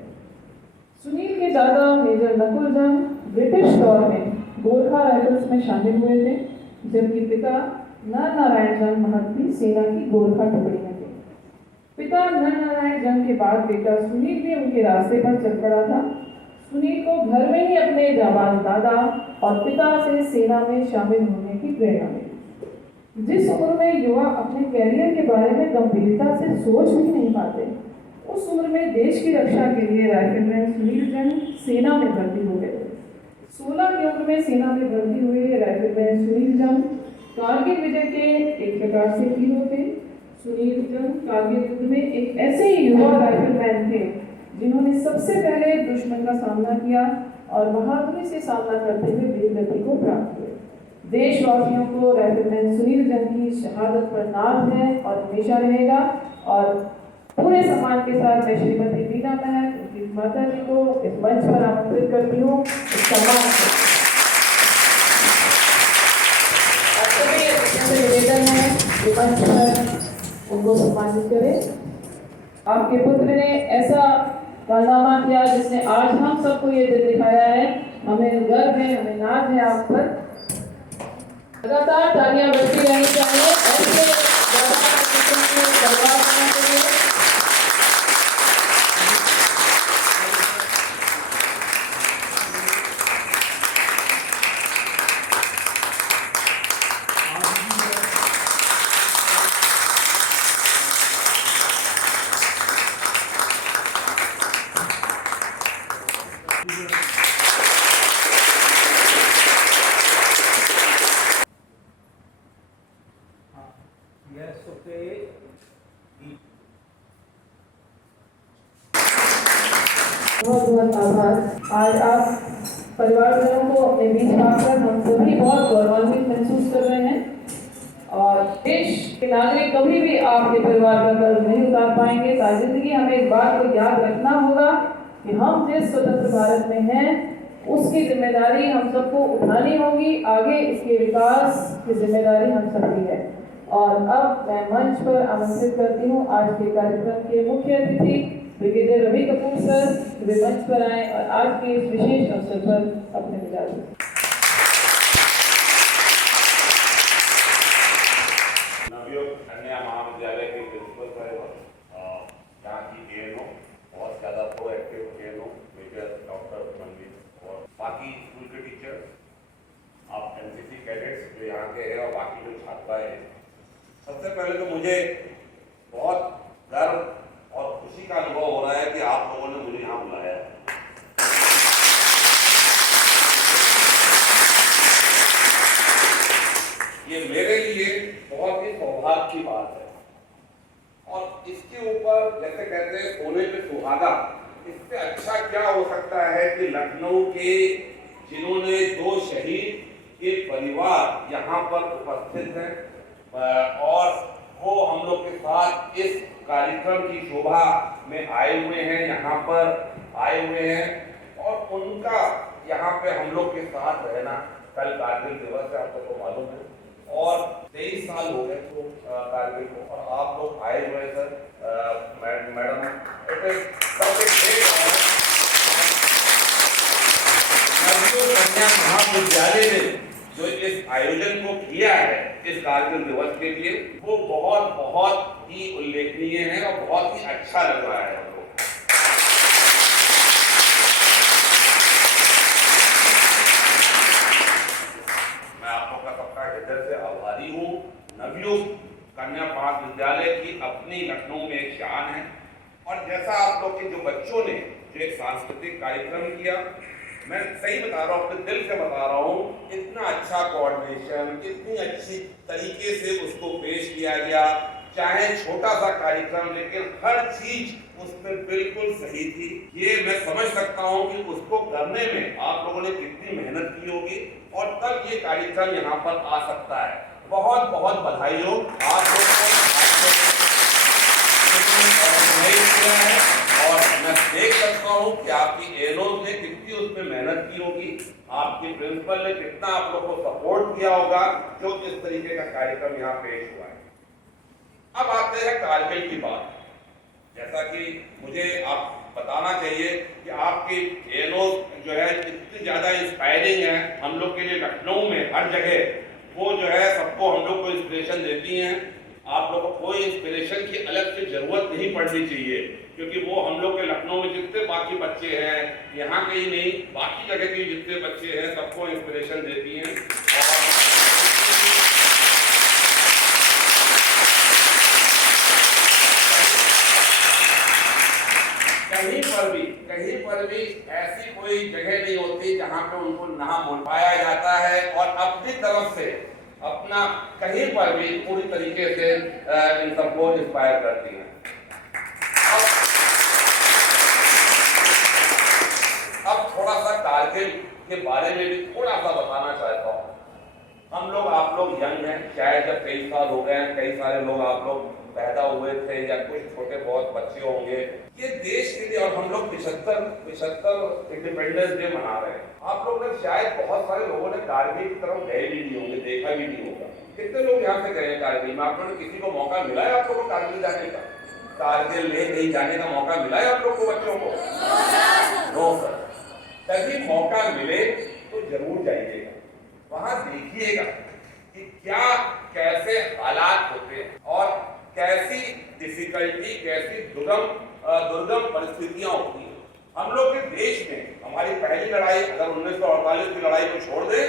सुनील के दादा मेजर नकुल जंग ब्रिटिश दौर में गोरखा राइफल्स में शामिल हुए थे, जबकि पिता नर नारायण जंग महत भी सेना की गोरखा टुकड़ी में थे। पिता नर नारायण जंग के बाद बेटा सुनील भी उनके रास्ते पर चल पड़ा था। सुनील को घर में ही अपने जाबाज दादा और पिता से सेना में शामिल होने की प्रेरणा मिली। जिस उम्र में युवा अपने कैरियर के बारे में गंभीरता से सोच भी नहीं पाते, उस उम्र में देश की रक्षा के लिए राइफलमैन सुनील जैन सेना में भर्ती हो गए। 16 की उम्र में सेना में भर्ती हुए राइफलमैन सुनील जैन कारगिल विजय के एक प्रकार से हीरो थे। सुनील जैन कारगिल युद्ध में एक ऐसे ही युवा राइफलमैन थे जिन्होंने सबसे पहले दुश्मन का सामना किया और बहादुरी से सामना करते हुए वीरगति को प्राप्त हुए। देशवासियों को राइफलमैन सुनील जैन की शहादत पर नाज है और हमेशा रहेगा। और पूरे सम्मान के साथ मैं श्रीमती बीना महत, उनकी माता जी को इस मंच पर आमंत्रित करती हूँ। निवेदन है कि मंच पर उनको सम्मानित करें। आपके पुत्र ने ऐसा कारनामा किया जिसने आज हम सबको ये दिन दिखाया है। हमें गर्व है, हमें नाज है आप पर। लगातार तालियां बजती रहनी चाहिए ऐसे बर्बाद करने के लिए। Yes, okay. बहुत बहुत आभार। आज आप परिवारजनों को अपने बीच पाकर हम सभी बहुत गौरवान्वित महसूस कर रहे हैं। और देश के नागरिक कभी भी आपके परिवार का कर्ज नहीं उतार पाएंगे। सारी जिंदगी हमें इस बात को याद रखना होगा कि हम जिस स्वतंत्र भारत में हैं उसकी जिम्मेदारी हम सबको उठानी होगी। आगे इसके विकास की जिम्मेदारी हम सबकी है। और अब मैं मंच पर आमंत्रित करती हूँ आज के कार्यक्रम के मुख्य अतिथि ब्रिगेडियर रवि कपूर सर, वे मंच पर आए और आज के इस विशेष अवसर पर अपने विचार दें। नवयुग कन्या महाविद्यालय के प्रिंसिपल साहब, यहाँ की DNO, बहुत ज़्यादा proactive DNO major doctor Manvir और बाकी स्कूल के टीचर, आप NCC कैडेट्स जो यहाँ के हैं और बाकी जो छात्राएं हैं, सबसे पहले तो मुझे बहुत गर्व और खुशी का अनुभव हो रहा है कि आप लोगों ने मुझे यहाँ बुलाया है। ये मेरे लिए बहुत ही सौभाग्य की बात है। और इसके ऊपर जैसे कहते हैं सोने पे सुहागा, इससे अच्छा क्या हो सकता है कि लखनऊ के जिन्होंने 2 शहीद के परिवार यहाँ पर उपस्थित हैं और वो हम लोग के साथ इस कार्यक्रम की शोभा में आए हुए हैं, यहाँ पर आए हुए हैं और उनका यहाँ पे हम लोग के साथ रहना, कल कारगिल दिवस है, आप सबको मालूम है और 23 साल हो गए तो कारगिल को और आप लोग आए हुए हैं सर। मैडम कन्या महाविद्यालय ने जो इस आयोजन को किया है इस कारगिल दिवस के लिए, वो बहुत बहुत ही उल्लेखनीय है और बहुत ही अच्छा लग रहा है हमको। मैं आप लोग का सबका हृदय से आभारी हूँ। नवयुग कन्या महाविद्यालय की अपनी लखनऊ में एक शान है और जैसा आप लोग के जो बच्चों ने जो एक सांस्कृतिक कार्यक्रम किया, मैं सही बता रहा हूँ, अपने दिल से बता रहा हूँ, इतना अच्छा कोऑर्डिनेशन, इतनी अच्छी तरीके से उसको पेश किया गया, चाहे छोटा सा कार्यक्रम लेकिन हर चीज उसमें बिल्कुल सही थी। ये मैं समझ सकता हूँ कि उसको करने में आप लोगों ने कितनी मेहनत की होगी और तब ये कार्यक्रम यहाँ पर आ सकता है। बहुत बहुत बधाई हो आप लोगों को और मैं देख सकता हूँ कि आपकी एनोज ने कितनी उसमें मेहनत की होगी, आपके प्रिंसिपल ने कितना आप लोग को सपोर्ट किया होगा जो इस तरीके का कार्यक्रम यहाँ पेश हुआ है। अब आते हैं कारगिल की बात। जैसा कि मुझे आप बताना चाहिए कि आपकी एनोज जो है इतनी ज्यादा इंस्पायरिंग है हम लोग के लिए, लखनऊ में हर जगह वो जो है सबको हम लोग को इंस्पिरेशन देती हैं। आप लोग को कोई इंस्पिरेशन की अलग से जरूरत नहीं पड़नी चाहिए क्योंकि वो हम लोग के लखनऊ में जितने बाकी बच्चे हैं, यहाँ के ही नहीं बाकी जगह के जितने बच्चे हैं सबको इंस्पिरेशन देती हैं। और कहीं पर भी ऐसी कोई जगह नहीं होती जहाँ पे उनको ना बोल पाया जाता है और अपनी तरफ से अपना कहीं पर भी पूरी तरीके से इन सबको इंस्पायर करती हैं। अब थोड़ा सा कारगिल के बारे में भी थोड़ा सा बताना चाहता हूँ। हम लोग आप लोग यंग हैं, शायद जब कई साल हो गए हैं, कई सारे लोग आप लोग पैदा हुए थे या कुछ छोटे बहुत बच्चे होंगे। ये देश के लिए और हम लोग 75 इंडिपेंडेंस डे मना रहे हैं। आप लोग ने शायद बहुत सारे लोगों ने कारगिल की तरफ गए भी नहीं होंगे, देखा भी नहीं होगा। कितने लोग यहाँ से गए कारगिल में? आप लोगों ने किसी को मौका मिला है आप लोगों को कारगिल जाने का? कारगिल ले कहीं जाने का मौका मिला है आप लोग को बच्चों को? No sir. कभी मौका मिले तो जरूर जाइएगा, वहां देखिएगा कि क्या कैसे हालात होते हैं और कैसी डिफिकल्टी, कैसी दुर्गम परिस्थितियां होती हैं। हम लोग के देश में हमारी पहली लड़ाई अगर 1948 की लड़ाई को छोड़ दे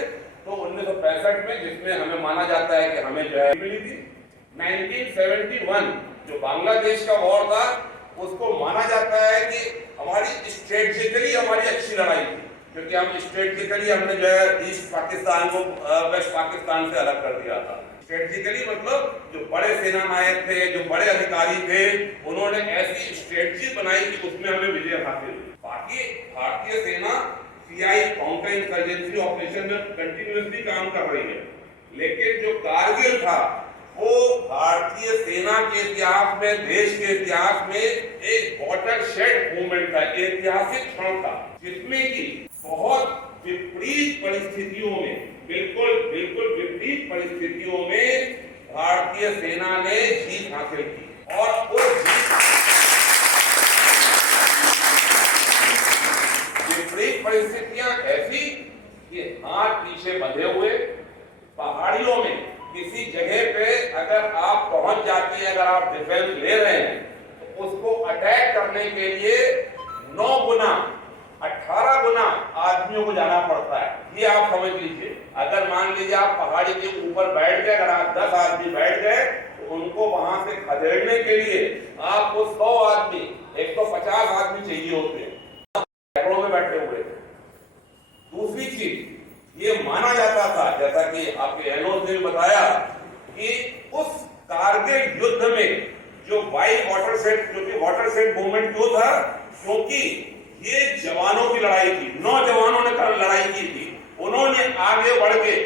तो 1965 में, जिसमें हमें माना जाता है कि हमें जो है मिली थी। 1971 जो बांग्लादेश का वॉर था उसको माना जाता है कि हमारी स्ट्रेटेजिकली हमारी अच्छी लड़ाई थी क्योंकि हम स्ट्रेटेजिकली हमने जो है ईस्ट पाकिस्तान को वेस्ट पाकिस्तान से अलग कर दिया था। स्ट्रेटेजिकली मतलब जो बड़े सेना नायक थे, जो बड़े अधिकारी थे, उन्होंने ऐसी स्ट्रेटजी बनाई कि उसमें हमें विजय हासिल हुई। बाकी भारतीय सेना सीआई काउंटर इंसर्जेंसी ऑपरेशन में कंटिन्यूअसली काम कर रही है, लेकिन जो कारगिल था वो भारतीय सेना के इतिहास में, देश के इतिहास में एक वॉटरशेड मूवमेंट था, ऐतिहासिक क्षण था जिसमें कि बहुत विपरीत परिस्थितियों में, बिल्कुल विपरीत परिस्थितियों में भारतीय सेना ने जीत हासिल की और उस विपरीत परिस्थितियां ऐसी कि हाथ पीछे बंधे हुए पहाड़ियों में किसी जगह पे अगर आप पहुंच जाती हैं, अगर आप डिफेंस ले रहे हैं तो उसको अटैक करने के लिए 9 गुना 18 गुना आदमियों को जाना पड़ता है। ये आप समझ लीजिए। अगर मान लीजिए आप पहाड़ी के ऊपर बैठ गए, अगर आप 10 आदमी बैठ गए तो उनको वहां से खदेड़ने के लिए आपको 100 आदमी 150 आदमी चाहिए होते हैं, सैकड़ों में बैठे हुए थे। दूसरी चीज ये माना जाता था, जैसा कि आपके एनोज ने बताया, कि उस कारगिल युद्ध में जो वाइट वाटरशेड, जो कि वाटरशेड मूवमेंट क्यों था, क्योंकि ये जवानों की लड़ाई थी, नौजवानों ने कल लड़ाई की थी, उन्होंने आगे बढ़ के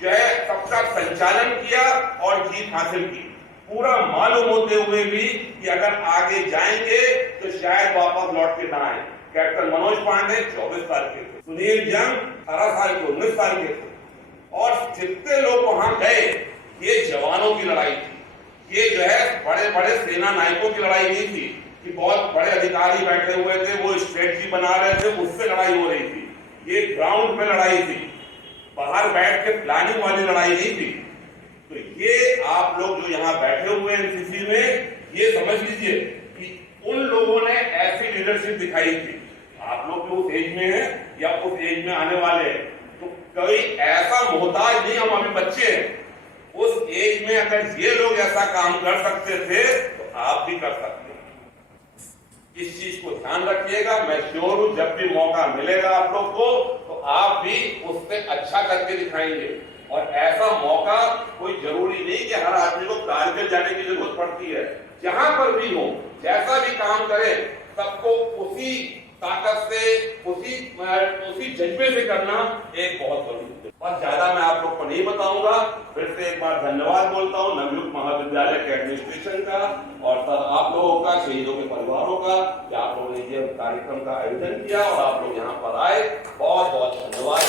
जो है सबका संचालन किया और जीत हासिल की। पूरा मालूम होते हुए भी कि अगर आगे जाएंगे तो शायद वापस लौट के ना आए। कैप्टन मनोज पांडे 24 साल के थे, सुनील जंग 18 साल के 19 साल के थे, और जितने लोग वहां गए ये जवानों की लड़ाई थी। ये जो है बड़े बड़े सेना नायकों की लड़ाई नहीं थी कि बहुत बड़े अधिकारी बैठे हुए थे वो स्ट्रेटजी बना रहे थे, उससे लड़ाई हो रही थी। ये ग्राउंड पे लड़ाई थी, बाहर बैठ के प्लानिंग वाली लड़ाई नहीं थी। तो ये आप लोग जो यहाँ बैठे हुए हैं एनसीसी में, ये समझ लीजिए कि उन लोगों ने ऐसी लीडरशिप दिखाई थी। आप लोग जो उस एज में हैं या उस एज में आने वाले हैं, तो कोई ऐसा मोहताज नहीं, हम अभी बच्चे हैं। उस एज में अगर ये लोग ऐसा काम कर सकते थे तो आप भी कर सकते हैं। इस चीज को ध्यान रखिएगा। मैं श्योर हूं जब भी मौका मिलेगा आप लोग को तो आप भी उससे अच्छा करके दिखाएंगे। और ऐसा मौका कोई जरूरी नहीं कि हर आदमी को कारगिल जाने की जरूरत पड़ती है। जहां पर भी हो, जैसा भी काम करे, सबको उसी ताकत से, उसी जज्बे से करना एक बहुत बड़ी है। और ज्यादा मैं आप लोग को नहीं बताऊंगा। फिर से एक बार धन्यवाद बोलता हूं नवयुक्त महाविद्यालय के एडमिनिस्ट्रेशन का और आप लोगों का, शहीदों के परिवारों का, कि आप लोगों ने ये कार्यक्रम का आयोजन किया और आप लोग यहाँ पर आए। बहुत बहुत धन्यवाद।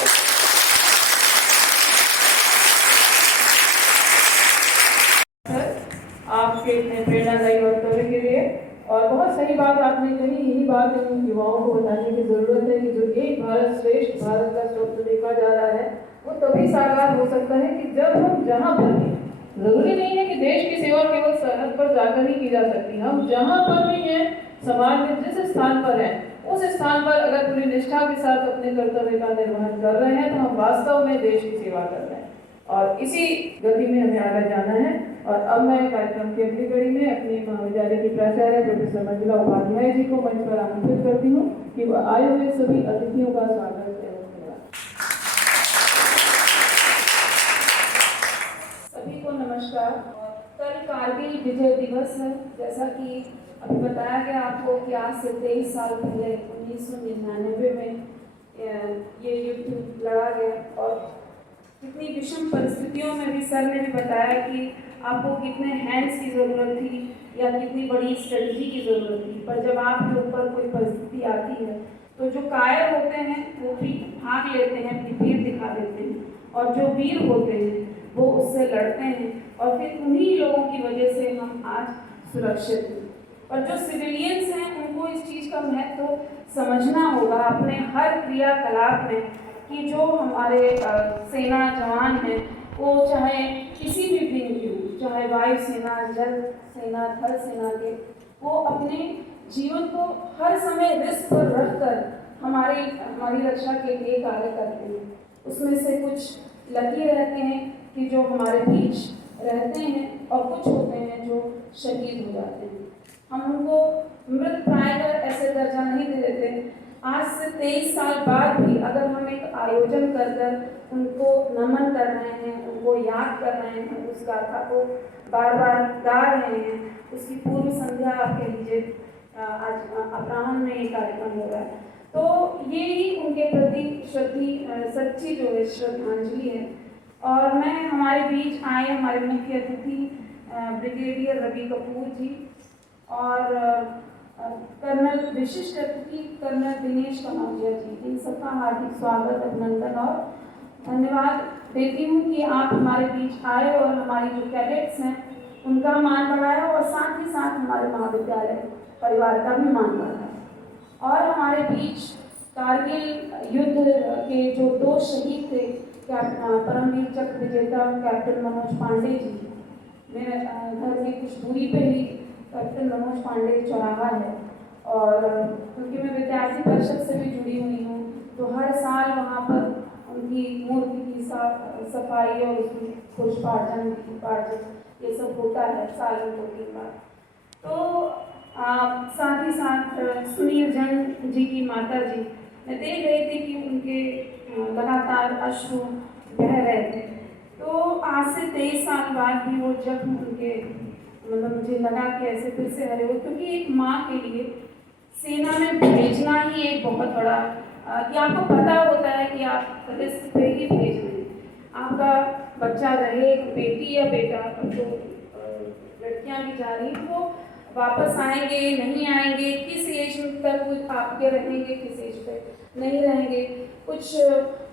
आपके इतने प्रेरणादायी वक्तव्य के लिए। और बहुत सही बात आपने कही, यही बात इन युवाओं को बताने की जरूरत है कि जो एक भारत श्रेष्ठ भारत का स्वप्न देखा जा रहा है वो तभी साकार हो सकता है कि जब हम जहाँ पर भी, जरूरी नहीं है कि देश की सेवा केवल सरहद पर जाकर ही की जा सकती है, हम जहाँ पर भी हैं, समाज में जिस स्थान पर हैं, उस स्थान पर अगर पूरी निष्ठा के साथ अपने कर्तव्य का निर्वहन कर रहे हैं तो हम वास्तव में देश की सेवा कर रहे हैं। और इसी गति में हमें आगे जाना है। और अब मैं कार्यक्रम की अगली कड़ी में अपनी महाविद्यालय की प्राचार्य प्रोफेसर मंजुला उपाध्याय जी को मंच पर आमंत्रित करती हूँ कि वह आए हुए सभी अतिथियों का स्वागत एवं धन्यवाद। सभी को नमस्कार। कल कारगिल विजय दिवस है। जैसा कि अभी बताया गया आपको कि आज से 23 साल पहले 1999 में ये युद्ध लड़ा गया और कितनी विषम परिस्थितियों में भी सर ने भी बताया कि आपको कितने हैंड्स की ज़रूरत थी या कितनी बड़ी स्ट्रेटजी की ज़रूरत थी। पर जब आपके ऊपर कोई परिस्थिति आती है तो जो कायर होते हैं वो भी भाग लेते हैं, अपनी वीर दिखा देते हैं, और जो वीर होते हैं वो उससे लड़ते हैं और फिर उन्हीं लोगों की वजह से हम आज सुरक्षित हैं। और जो सिविलियंस हैं उनको इस चीज़ का महत्व समझना होगा अपने हर क्रियाकलाप में कि जो हमारे सेना जवान हैं वो चाहे किसी भी विंग की हो, चाहे वायु सेना, जल सेना, थल सेना के, वो अपने जीवन को हर समय रिस्क पर रखकर हमारी रक्षा के लिए कार्य करते हैं। उसमें से कुछ लकी रहते हैं कि जो हमारे बीच रहते हैं और कुछ होते हैं जो शहीद हो जाते हैं। हम उनको मृत प्राय कर ऐसे दर्जा नहीं दे देते। आज से 23 साल बाद भी अगर हम एक आयोजन कर उनको नमन कर रहे हैं, उनको याद कर रहे हैं, उस गाथा को बार बार गा रहे हैं, उसकी पूर्व संध्या आप कह लीजिए, आज अपराह्न में ये कार्यक्रम हो रहा है, तो ये ही उनके प्रति सच्ची जो है श्रद्धांजलि है। और मैं हमारे बीच आए हमारे मुख्य अतिथि ब्रिगेडियर रवि कपूर जी और कर्नल विशिष्ट अतिथि कर्नल दिनेश कनौजिया जी, इन सबका हार्दिक स्वागत, अभिनंदन और धन्यवाद देती हूँ कि आप हमारे बीच आए और हमारी जो कैडेट्स हैं उनका मान बढ़ाया और साथ ही साथ हमारे महाविद्यालय परिवार का भी मान बढ़ाया। और हमारे बीच कारगिल युद्ध के जो 2 शहीद थे, परमवीर चक्र विजेता कैप्टन मनोज पांडे जी, मेरे घर के कुछ दूरी पे ही कैप्टन मनोज पांडे चौराहा है, और क्योंकि मैं विद्यार्थी परिषद से भी जुड़ी हुई हूँ तो हर साल वहाँ पर उनकी मूर्ति की सफाई और उसकी पुष्पार्चन ये सब होता है साल में 2-3 बार। तो साथ ही साथ सुनील जंग जी की माता जी, मैं देख रही थी कि उनके लगातार अश्रु बह रहे थे। तो आज से 23 साल बाद भी वो जख्म उनके, मतलब मुझे लगा कि ऐसे फिर से हरे हो, क्योंकि एक माँ के लिए सेना में भेजना ही एक बहुत बड़ा कि आपको पता होता है कि आप रिस्क पे ही भेज रहे हैं। आपका बच्चा रहे, एक बेटी या बेटा, तो लड़कियां भी जा रही, वो वापस आएंगे नहीं आएंगे, किस एज तक कुछ आपके रहेंगे, किस एज पे नहीं रहेंगे, कुछ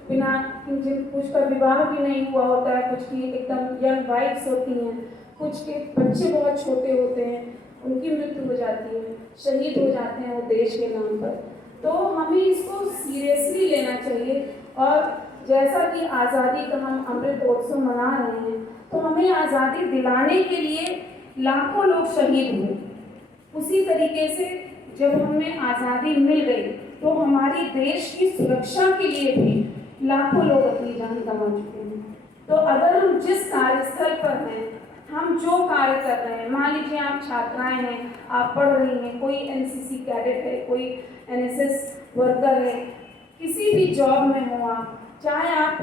बिना कुछ का विवाह भी नहीं हुआ होता है, कुछ की एकदम यंग वाइफ्स होती हैं, कुछ के बच्चे बहुत छोटे होते हैं, उनकी मृत्यु हो जाती है, शहीद हो जाते हैं वो देश के नाम पर। तो हमें इसको सीरियसली लेना चाहिए। और जैसा कि आज़ादी का हम अमृत महोत्सव मना रहे हैं, तो हमें आज़ादी दिलाने के लिए लाखों लोग शहीद हुए। उसी तरीके से जब हमें आज़ादी मिल गई तो हमारी देश की सुरक्षा के लिए भी लाखों लोग अपनी जान गंवा चुके हैं। तो अगर हम जिस कार्यस्थल पर हैं, हम जो कार्य कर रहे हैं, मान लीजिए आप छात्राएं हैं, आप पढ़ रही हैं, कोई एनसीसी कैडेट है, कोई एनएसएस वर्कर है, किसी भी जॉब में हो आप, चाहे आप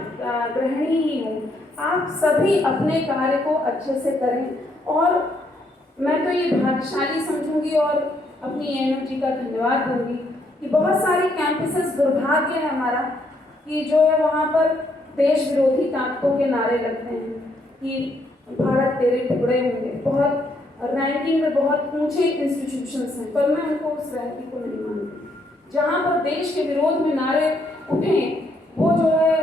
गृहिणी ही हो, आप सभी अपने कार्य को अच्छे से करें। और मैं तो ये भाग्यशाली समझूंगी और अपनी एएनएम जी का धन्यवाद दूंगी कि बहुत सारे कैंपसेस, दुर्भाग्य है हमारा कि जो है वहाँ पर देश विरोधी ताकतों के नारे लगते हैं कि भारत तेरे टुकड़े होंगे, बहुत रैंकिंग में बहुत ऊंचे इंस्टीट्यूशंस हैं, पर मैं उनको उस रैंकिंग को नहीं मानती। जहाँ पर देश के विरोध में नारे उठें, वो जो है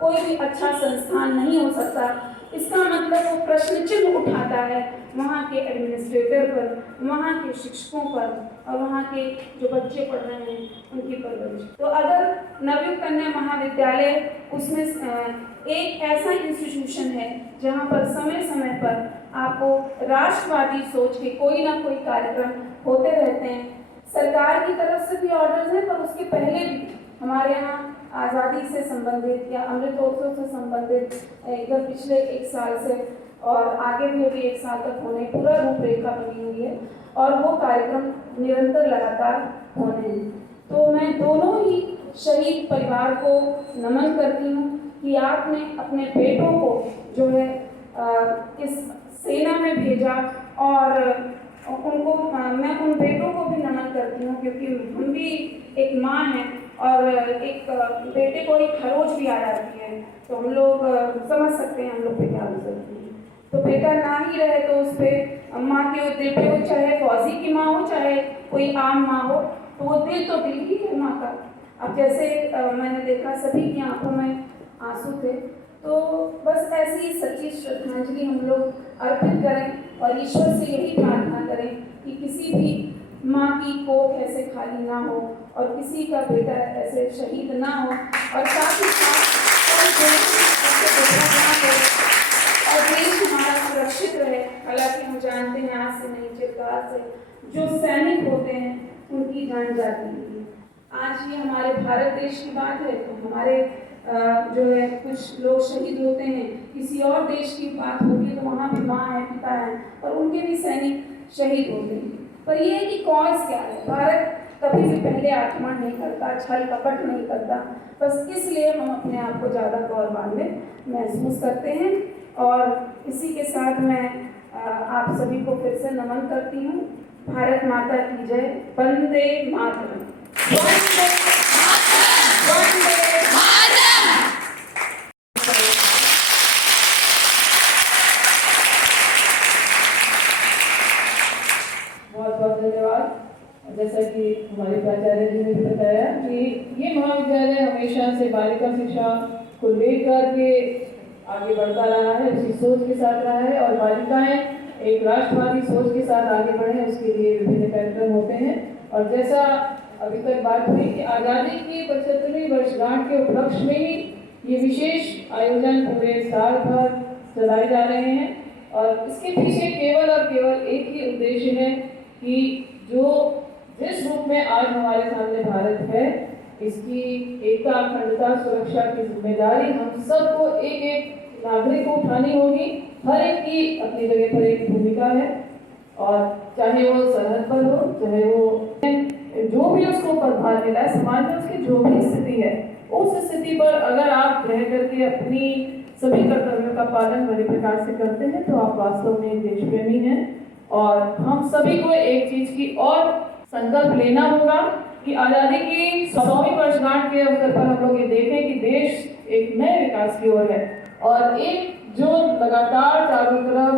कोई भी अच्छा संस्थान नहीं हो सकता। इसका मतलब वो प्रश्न चिन्ह उठाता है वहाँ के एडमिनिस्ट्रेटर पर, वहाँ के शिक्षकों पर और वहाँ के जो बच्चे पढ़ रहे हैं उनकी परवरिश। तो अगर नवयुग कन्या महाविद्यालय उसमें एक ऐसा इंस्टीट्यूशन है जहाँ पर समय समय पर आपको राष्ट्रवादी सोच के कोई ना कोई कार्यक्रम होते रहते हैं। सरकार की तरफ से भी ऑर्डर्स हैं, पर उसके पहले भी हमारे यहाँ आज़ादी से संबंधित या अमृत महोत्सव से संबंधित इधर पिछले 1 साल से और आगे भी अभी 1 साल तक होने पूरा रूपरेखा बनी हुई है और वो कार्यक्रम निरंतर लगातार होने हैं। तो मैं दोनों ही शहीद परिवार को नमन करती हूँ कि आपने अपने बेटों को जो है इस सेना में भेजा और उनको मैं उन बेटों को भी नमन करती हूँ, क्योंकि हम भी एक माँ हैं और एक बेटे को एक खरोच भी आ जाती है, तो हम लोग समझ सकते हैं हम लोग पे क्या हो सकती है। तो बेटा ना ही रहे तो उस पर माँ के दिल पे, हो चाहे फौजी की माँ हो चाहे कोई आम माँ हो, तो वो दिल तो दिल ही है माँ का। अब जैसे मैंने देखा सभी की आंखों में आंसू थे, तो बस ऐसी सच्ची श्रद्धांजलि हम लोग अर्पित करें और ईश्वर से यही प्रार्थना करें कि किसी भी माँ की कोख ऐसे खाली ना हो और किसी का बेटा ऐसे शहीद ना हो और साथ ही साथ और देश हमारा सुरक्षित रहे। हालांकि हम जानते हैं आज से नहीं चिरकाल से जो सैनिक होते हैं उनकी जान जाती है। आज ये हमारे भारत देश की बात है तो हमारे जो है कुछ लोग शहीद होते हैं, किसी और देश की बात होती है तो वहाँ भी माँ है, पिता है और उनके भी सैनिक शहीद होते हैं। पर ये है कि कॉज क्या है, भारत कभी भी पहले आक्रमण नहीं करता, छल कपट नहीं करता, बस इसलिए हम अपने आप को ज़्यादा गौरवान्वित महसूस करते हैं। और इसी के साथ मैं आप सभी को फिर से नमन करती हूँ। भारत माता की जय, वंदे मातरम। वंदे मातरम, वंदे मातरम। बहुत बहुत धन्यवाद। जैसा कि हमारे प्राचार्य जी ने बताया कि ये महाविद्यालय हमेशा से बालिका शिक्षा को लेकर के आगे बढ़ता रहा है, उसी सोच के साथ रहा है और बालिकाएं एक राष्ट्रवादी सोच के साथ आगे बढ़े, उसके लिए विभिन्न कार्यक्रम होते हैं। और जैसा अभी तक बात हुई कि आज़ादी की 75वीं वर्षगांठ के उपलक्ष्य में ही ये विशेष आयोजन पूरे साल भर चलाए जा रहे हैं और इसके पीछे केवल और केवल एक ही उद्देश्य है कि जिस रूप में आज हमारे सामने भारत है, इसकी एकता, अखंडता, सुरक्षा की जिम्मेदारी हम सबको एक एक नागरिक को उठानी होगी। हर एक की अपनी जगह पर एक भूमिका है और चाहे वो सरहद पर हो, चाहे वो जो भी उसको प्रभाव मिला है, समाज में उसकी जो भी स्थिति है, उस स्थिति पर अगर आप रह करके अपनी सभी कर्तव्यों का पालन बड़े प्रकार से करते हैं तो आप वास्तव में देश प्रेमी हैं। और हम सभी को एक चीज की और संकल्प लेना होगा कि आज़ादी की 100वीं वर्षगांठ के अवसर पर हम लोग ये देखें कि देश एक नए विकास की ओर है और एक जो लगातार चारों तरफ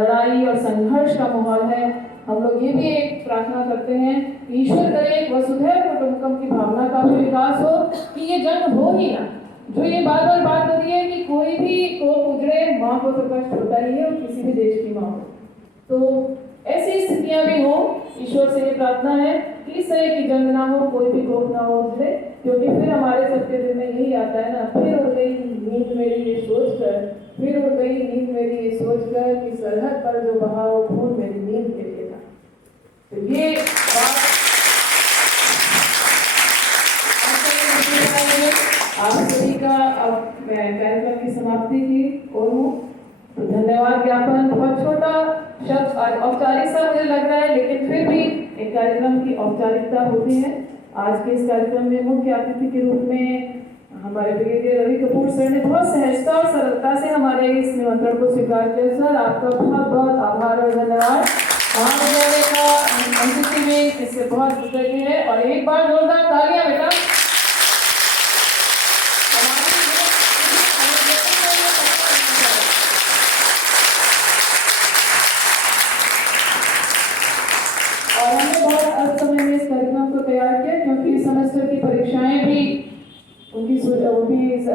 लड़ाई और संघर्ष का माहौल है, हम लोग ये भी एक प्रार्थना करते हैं कि ईश्वर करे एक वसुधैव कुटुंबकम की भावना का भी विकास हो, कि ये जंग हो ही ना। जो ये बार बार बात होती है कि कोई भी को उजड़े, माँ को तो कष्ट होता ही है और किसी भी देश की माँ को, तो ऐसी स्थितियां भी हो, ईश्वर से ये प्रार्थना है कि इस तरह की जंग ना हो, कोई भी कोप ना हो उजड़े, क्योंकि फिर हमारे सबके दिल में यही आता है ना, फिर उड़ गई नींद मेरी ये सोचकर, फिर उड़ गई नींद मेरी ये सोचकर कि सरहद पर जो बहा वो खून मेरी नींद के लिए था। तो ये बात आप सभी का अब मैं कार्यक्रम की समाप्ति की ओर हूँ, तो धन्यवाद ज्ञापन बहुत छोटा शब्द औपचारिक सा मुझे लग रहा है, लेकिन फिर भी एक कार्यक्रम की औपचारिकता होती है। आज के इस कार्यक्रम में मुख्य अतिथि के रूप में हमारे ब्रिगेडियर रवि कपूर सर ने बहुत सहजता और सरलता से हमारे इस निमंत्रण को स्वीकार किया। सर, आपका बहुत बहुत आभार और धन्यवाद। महाविद्यालय का एनसीसी में इससे बहुत कृतज्ञ है और एक बार जोरदार तालियां बेटा। और हमने बहुत अल्प समय में इस कार्यक्रम को तैयार किया, क्योंकि इस सेमेस्टर की परीक्षाएं भी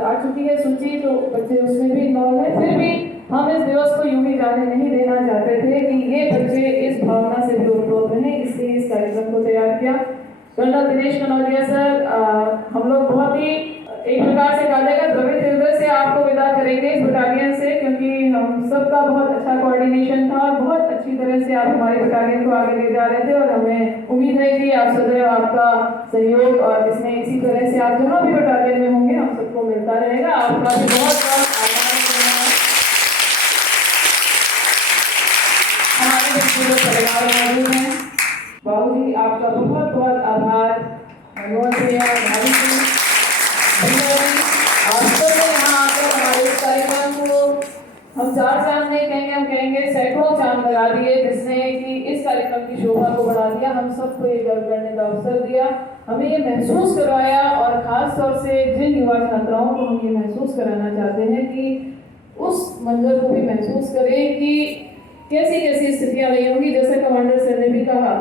आ चुकी है सूची, तो बच्चे उसमें भी इन्वॉल्व है। फिर भी हम इस दिवस को यूं ही जाने नहीं देना चाहते थे कि ये बच्चे इस भावना से भी ओतप्रोत रहें, इसलिए इस कार्यक्रम को तैयार किया। कर्नल दिनेश कनौजिया सर, हम लोग बहुत ही एक प्रकार से कहा जाएगा द्रविड़ हृदय से आपको विदा करेंगे इस बटालियन से, क्योंकि हम सबका बहुत अच्छा कोऑर्डिनेशन था और बहुत अच्छी तरह से आप हमारी बटालियन को आगे ले जा रहे थे और हमें उम्मीद है कि आप सदैव आपका सहयोग और इसमें इसी तरह से आप जहाँ भी बटालियन में होंगे हम सबको मिलता रहेगा। आपका भी बहुत बहुत आभार। हमारे पूरे परिवार मौजूद हैं, बाबू जी आपका बहुत बहुत आभार, मनोज भैया, भाभी जी, आप सब ने यहाँ आकर हमारे इस कार्यक्रम को हम 4 चांद नहीं कहेंगे, हम कहेंगे सैकड़ों चांद लगा दिए, जिसने कि इस कार्यक्रम की शोभा को बढ़ा दिया, हम सबको ये गर्व करने का अवसर दिया, हमें ये महसूस करवाया और ख़ास तौर से जिन युवा छात्राओं को हम ये महसूस कराना चाहते हैं कि उस मंजर को भी महसूस करें कि कैसी कैसी स्थितियाँ रही होंगी। जैसे कमांडर सर ने भी कहा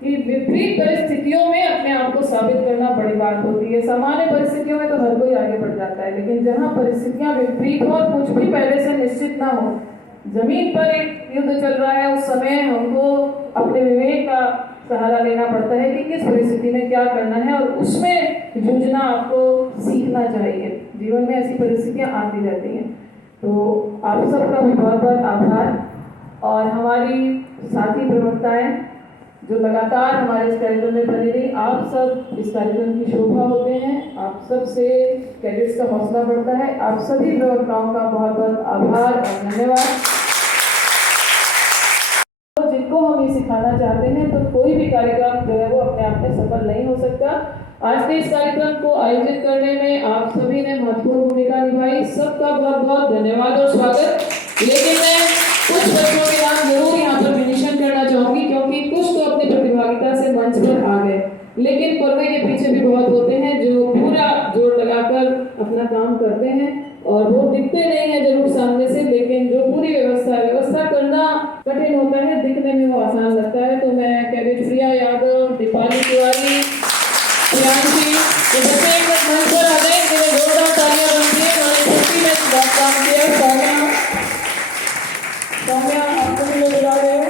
कि विपरीत परिस्थितियों में अपने आप को साबित करना बड़ी बात होती है। सामान्य परिस्थितियों में तो हर कोई आगे बढ़ जाता है, लेकिन जहाँ परिस्थितियाँ विपरीत हो और कुछ भी पहले से निश्चित ना हो, जमीन पर एक युद्ध चल रहा है, उस समय हमको अपने विवेक का सहारा लेना पड़ता है कि किस परिस्थिति में क्या करना है और उसमें जूझना आपको सीखना चाहिए। जीवन में ऐसी परिस्थितियाँ आती रहती हैं। तो आप सबका भी बहुत बहुत आभार। और हमारी साथी प्रवक्ताएं जो लगातार हमारे इस कार्यक्रम में बनी रही, आप सब इस कार्यक्रम की शोभा होते हैं, आप सब से कैडेट्स का हौसला बढ़ता है। आप सभी प्रवक्ताओं का बहुत बहुत आभार और धन्यवाद। तो जिनको हम ये सिखाना चाहते हैं, तो कोई भी कार्यक्रम जो है वो अपने आप में सफल नहीं हो सकता। आज के इस कार्यक्रम को आयोजित करने में आप सभी ने महत्वपूर्ण भूमिका निभाई, सबका बहुत बहुत धन्यवाद और स्वागत। लेकिन मैं कुछ बच्चों के नाम जरूर यहाँ पर मेंशन करना चाहूँगी, क्योंकि कुछ तो अपनी प्रतिभागिता से मंच पर आ गए, लेकिन पर्दे के पीछे भी बहुत होते हैं जो पूरा जोर लगाकर अपना काम करते हैं और वो दिखते नहीं है जरूर सामने से, लेकिन जो पूरी व्यवस्था करना कठिन होता है, दिखने में वो आसान लगता है। तो मैं कैडेट प्रिया यादव, दीपाली तिवारी, प्रियांशी, ये बच्चे एक मंच पर आ गए, मेरे जोरदार तालियां बनती है। उन्होंने छुट्टी में बहुत काम किया। सौम्या आपको भी लोग बता रहे हो,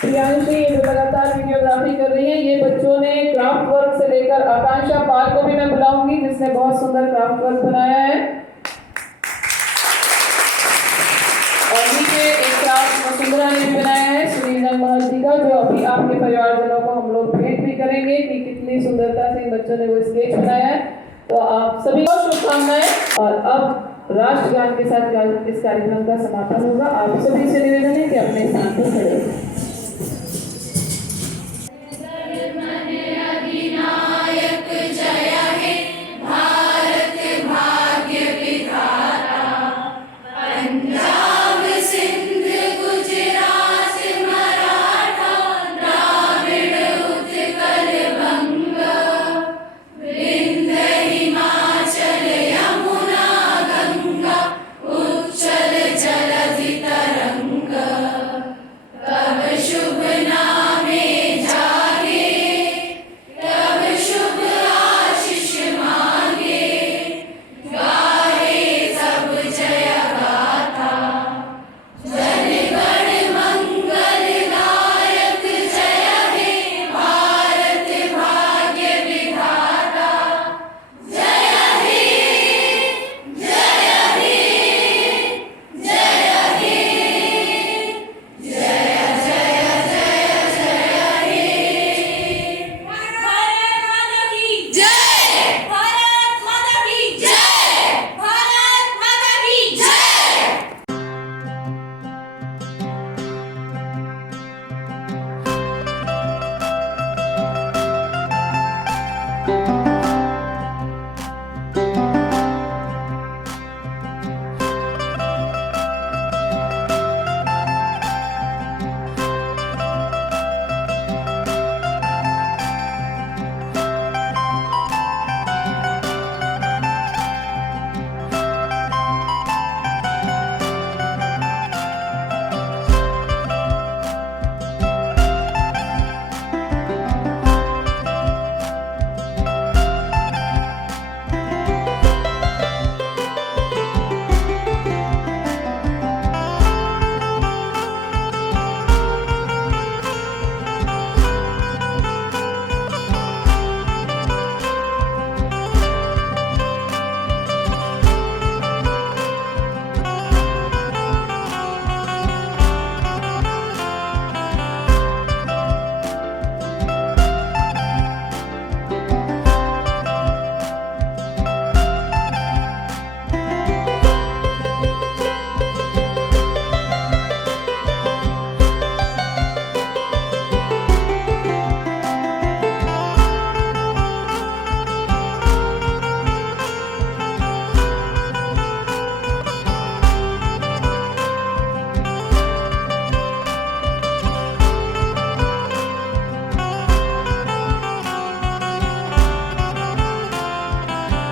प्रियांशी ये जो लगातार वीडियोग्राफी कर रही है, ये बच्चों ने क्राफ्ट वर्क से लेकर आकांक्षा पाल को भी मैं बुलाऊंगी, जिसने बहुत सुंदर क्राफ्ट वर्क बनाया है। और नीचे एक क्राफ्ट वसुंधरा ने बनाया है श्रीनंद महल जी का, जो अभी आपके परिवारजनों को हम लोग भेंट भी करेंगे कि कितनी सुंदरता से इन बच्चों ने वो स्केच बनाया है। तो आप सभी को शुभकामनाएं। और अब राष्ट्रगान के साथ इस कार्यक्रम का समापन होगा। आप सभी से निवेदन है कि अपने स्थान पर खड़े हो।